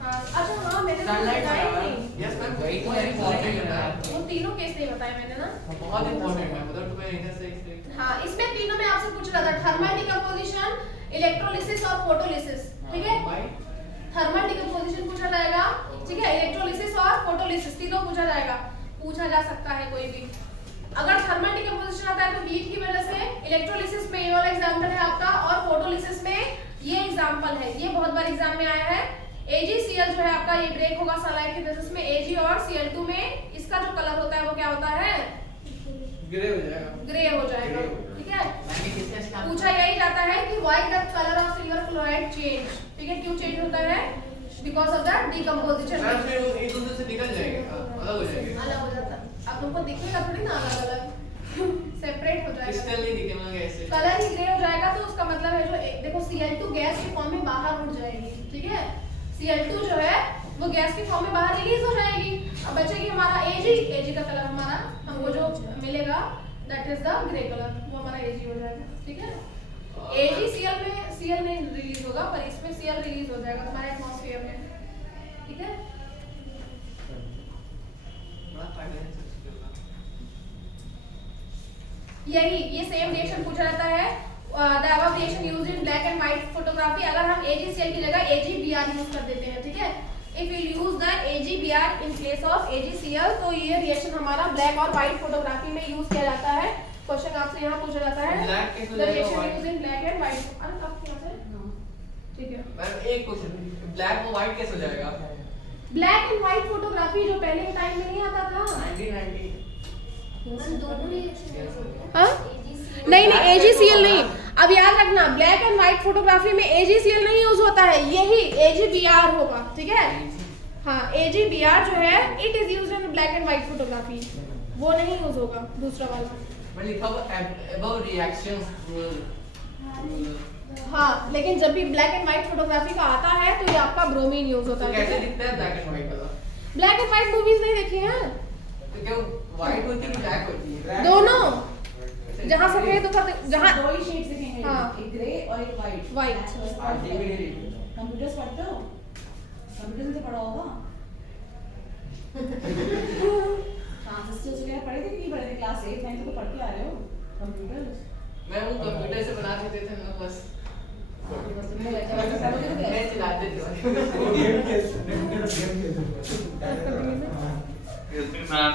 अच्छा हाँ मैंने तो बताया नहीं। यस मैम, वही तो वेरी इंपॉर्टेंट है। वो तीनों केस नहीं बताए मैंने ना। बहुत इंपॉर्टेंट है, मतलब तुम्हें इधर से हाँ इसमें तीनों में आपसे पूछ रहा था, थर्मल डिकम्पोजिशन, इलेक्ट्रोलिसिस और फोटोलिसिस। ठीक है, थर्मल डिकम्पोजिशन पूछा जाएगा, ठीक है, इलेक्ट्रोलिसिस और फोटोलिसिस तीनों पूछा जाएगा, पूछा जा सकता है कोई भी। अगर थर्मल डिकम्पोजिशन आता है तो हीट की वजह से, इलेक्ट्रोलिसिस में ये वाला एग्जांपल है आपका, और फोटोलिसिस में ये एग्जांपल है। ये बहुत बार एग्जाम में आया है। AgCl जो है आपका ये ब्रेक होगा सलाइड के बेसिस में। Ag और Cl2 में इसका जो कलर होता है वो क्या होता है, ग्रे हो जाएगा। ग्रे हो जाएगा। ठीक है, पूछा यही जाता है कि why the color of silver chloride change। ठीक है, क्यों चेंज होता है, because of the decomposition। Ma'am फिर वो एक दूसरे से निकल जाएगा, अलग हो जाएगा। अलग हो जाता है। अब तुमको दिखेगा थोड़ी ना अलग अलग, सेपरेट हो जाएगा। क्रिस्टल नहीं दिखेगा ऐसे, कलर ही ग्रे हो जाएगा। तो उसका मतलब है जो देखो Cl2 गैस के फॉर्म में बाहर उड़ जाएगी। ठीक है, Cl2 जो है वो गैस के फॉर्म में बाहर रिलीज हो जाएगी। अब बचेगी हमारा Ag का कलर हमारा हमको जो मिलेगा that is the grey colour, वो हमारा Ag हो जाएगा। ठीक है, AgCl में Cl नहीं रिलीज होगा पर इसमें Cl रिलीज हो जाएगा हमारे एटमॉस्फेयर में। ठीक है, यही ये सेम रिएक्शन पूछा जाता है। The above reaction used in black and white photography. अगर हम AgCl की जगह AgBr यूज कर देते हैं, ठीक है, if you use the AgBr in place of AgCl तो ये रिएक्शन हमारा ब्लैक और व्हाइट फोटोग्राफी में यूज किया जाता है। क्वेश्चन आपसे यहाँ पूछा जाता है the reaction used in black and white. अरे आप क्या से ठीक है मैम एक क्वेश्चन, ब्लैक और व्हाइट कैसे हो जाएगा? ब्लैक एंड व्हाइट फोटोग्राफी जो पहले के टाइम में नहीं आता था। 1990 हाँ नहीं नहीं AgCl नहीं। अब याद रखना ब्लैक एंड व्हाइट फोटोग्राफी में AgCl नहीं यूज होता है, यही AgBr होगा। ठीक है, हाँ AGBR जो है it is used in black and white photography, वो नहीं यूज होगा दूसरा वाला। मैं लिखा हुआ above reactions rule। हाँ लेकिन जब भी ब्लैक एंड व्हाइट फोटोग्राफी का आता है तो ये आपका ब्रोमीन यूज होता तो है। कैसे दिखता है ब्लैक एंड व्हाइट वाला? ब्लैक एंड व्हाइट मूवीज नहीं देखी हैं? तो क्या व्हाइट होती है कि ब्लैक होती है? दोनों, जहाँ सफेद होता है जहाँ दो ही शेड्स दिखेंगे, हाँ। एक ग्रे और एक व्हाइट। White। कंप्यूटर्स पढ़ते हो? कंप्यूटर से तो पढ़ा होगा। ट्रांजिस्टर्स वगैरह पढ़े थे कि नहीं पढ़े थे? क्लास 8 9 तो पढ़ के आ रहे हो कंप्यूटर्स। मैं वो कंप्यूटर से बना देते थे ना बस। बस तुमने लेक्चर करोगे तो मैं कैसे? चलाते थे। उसमें मैम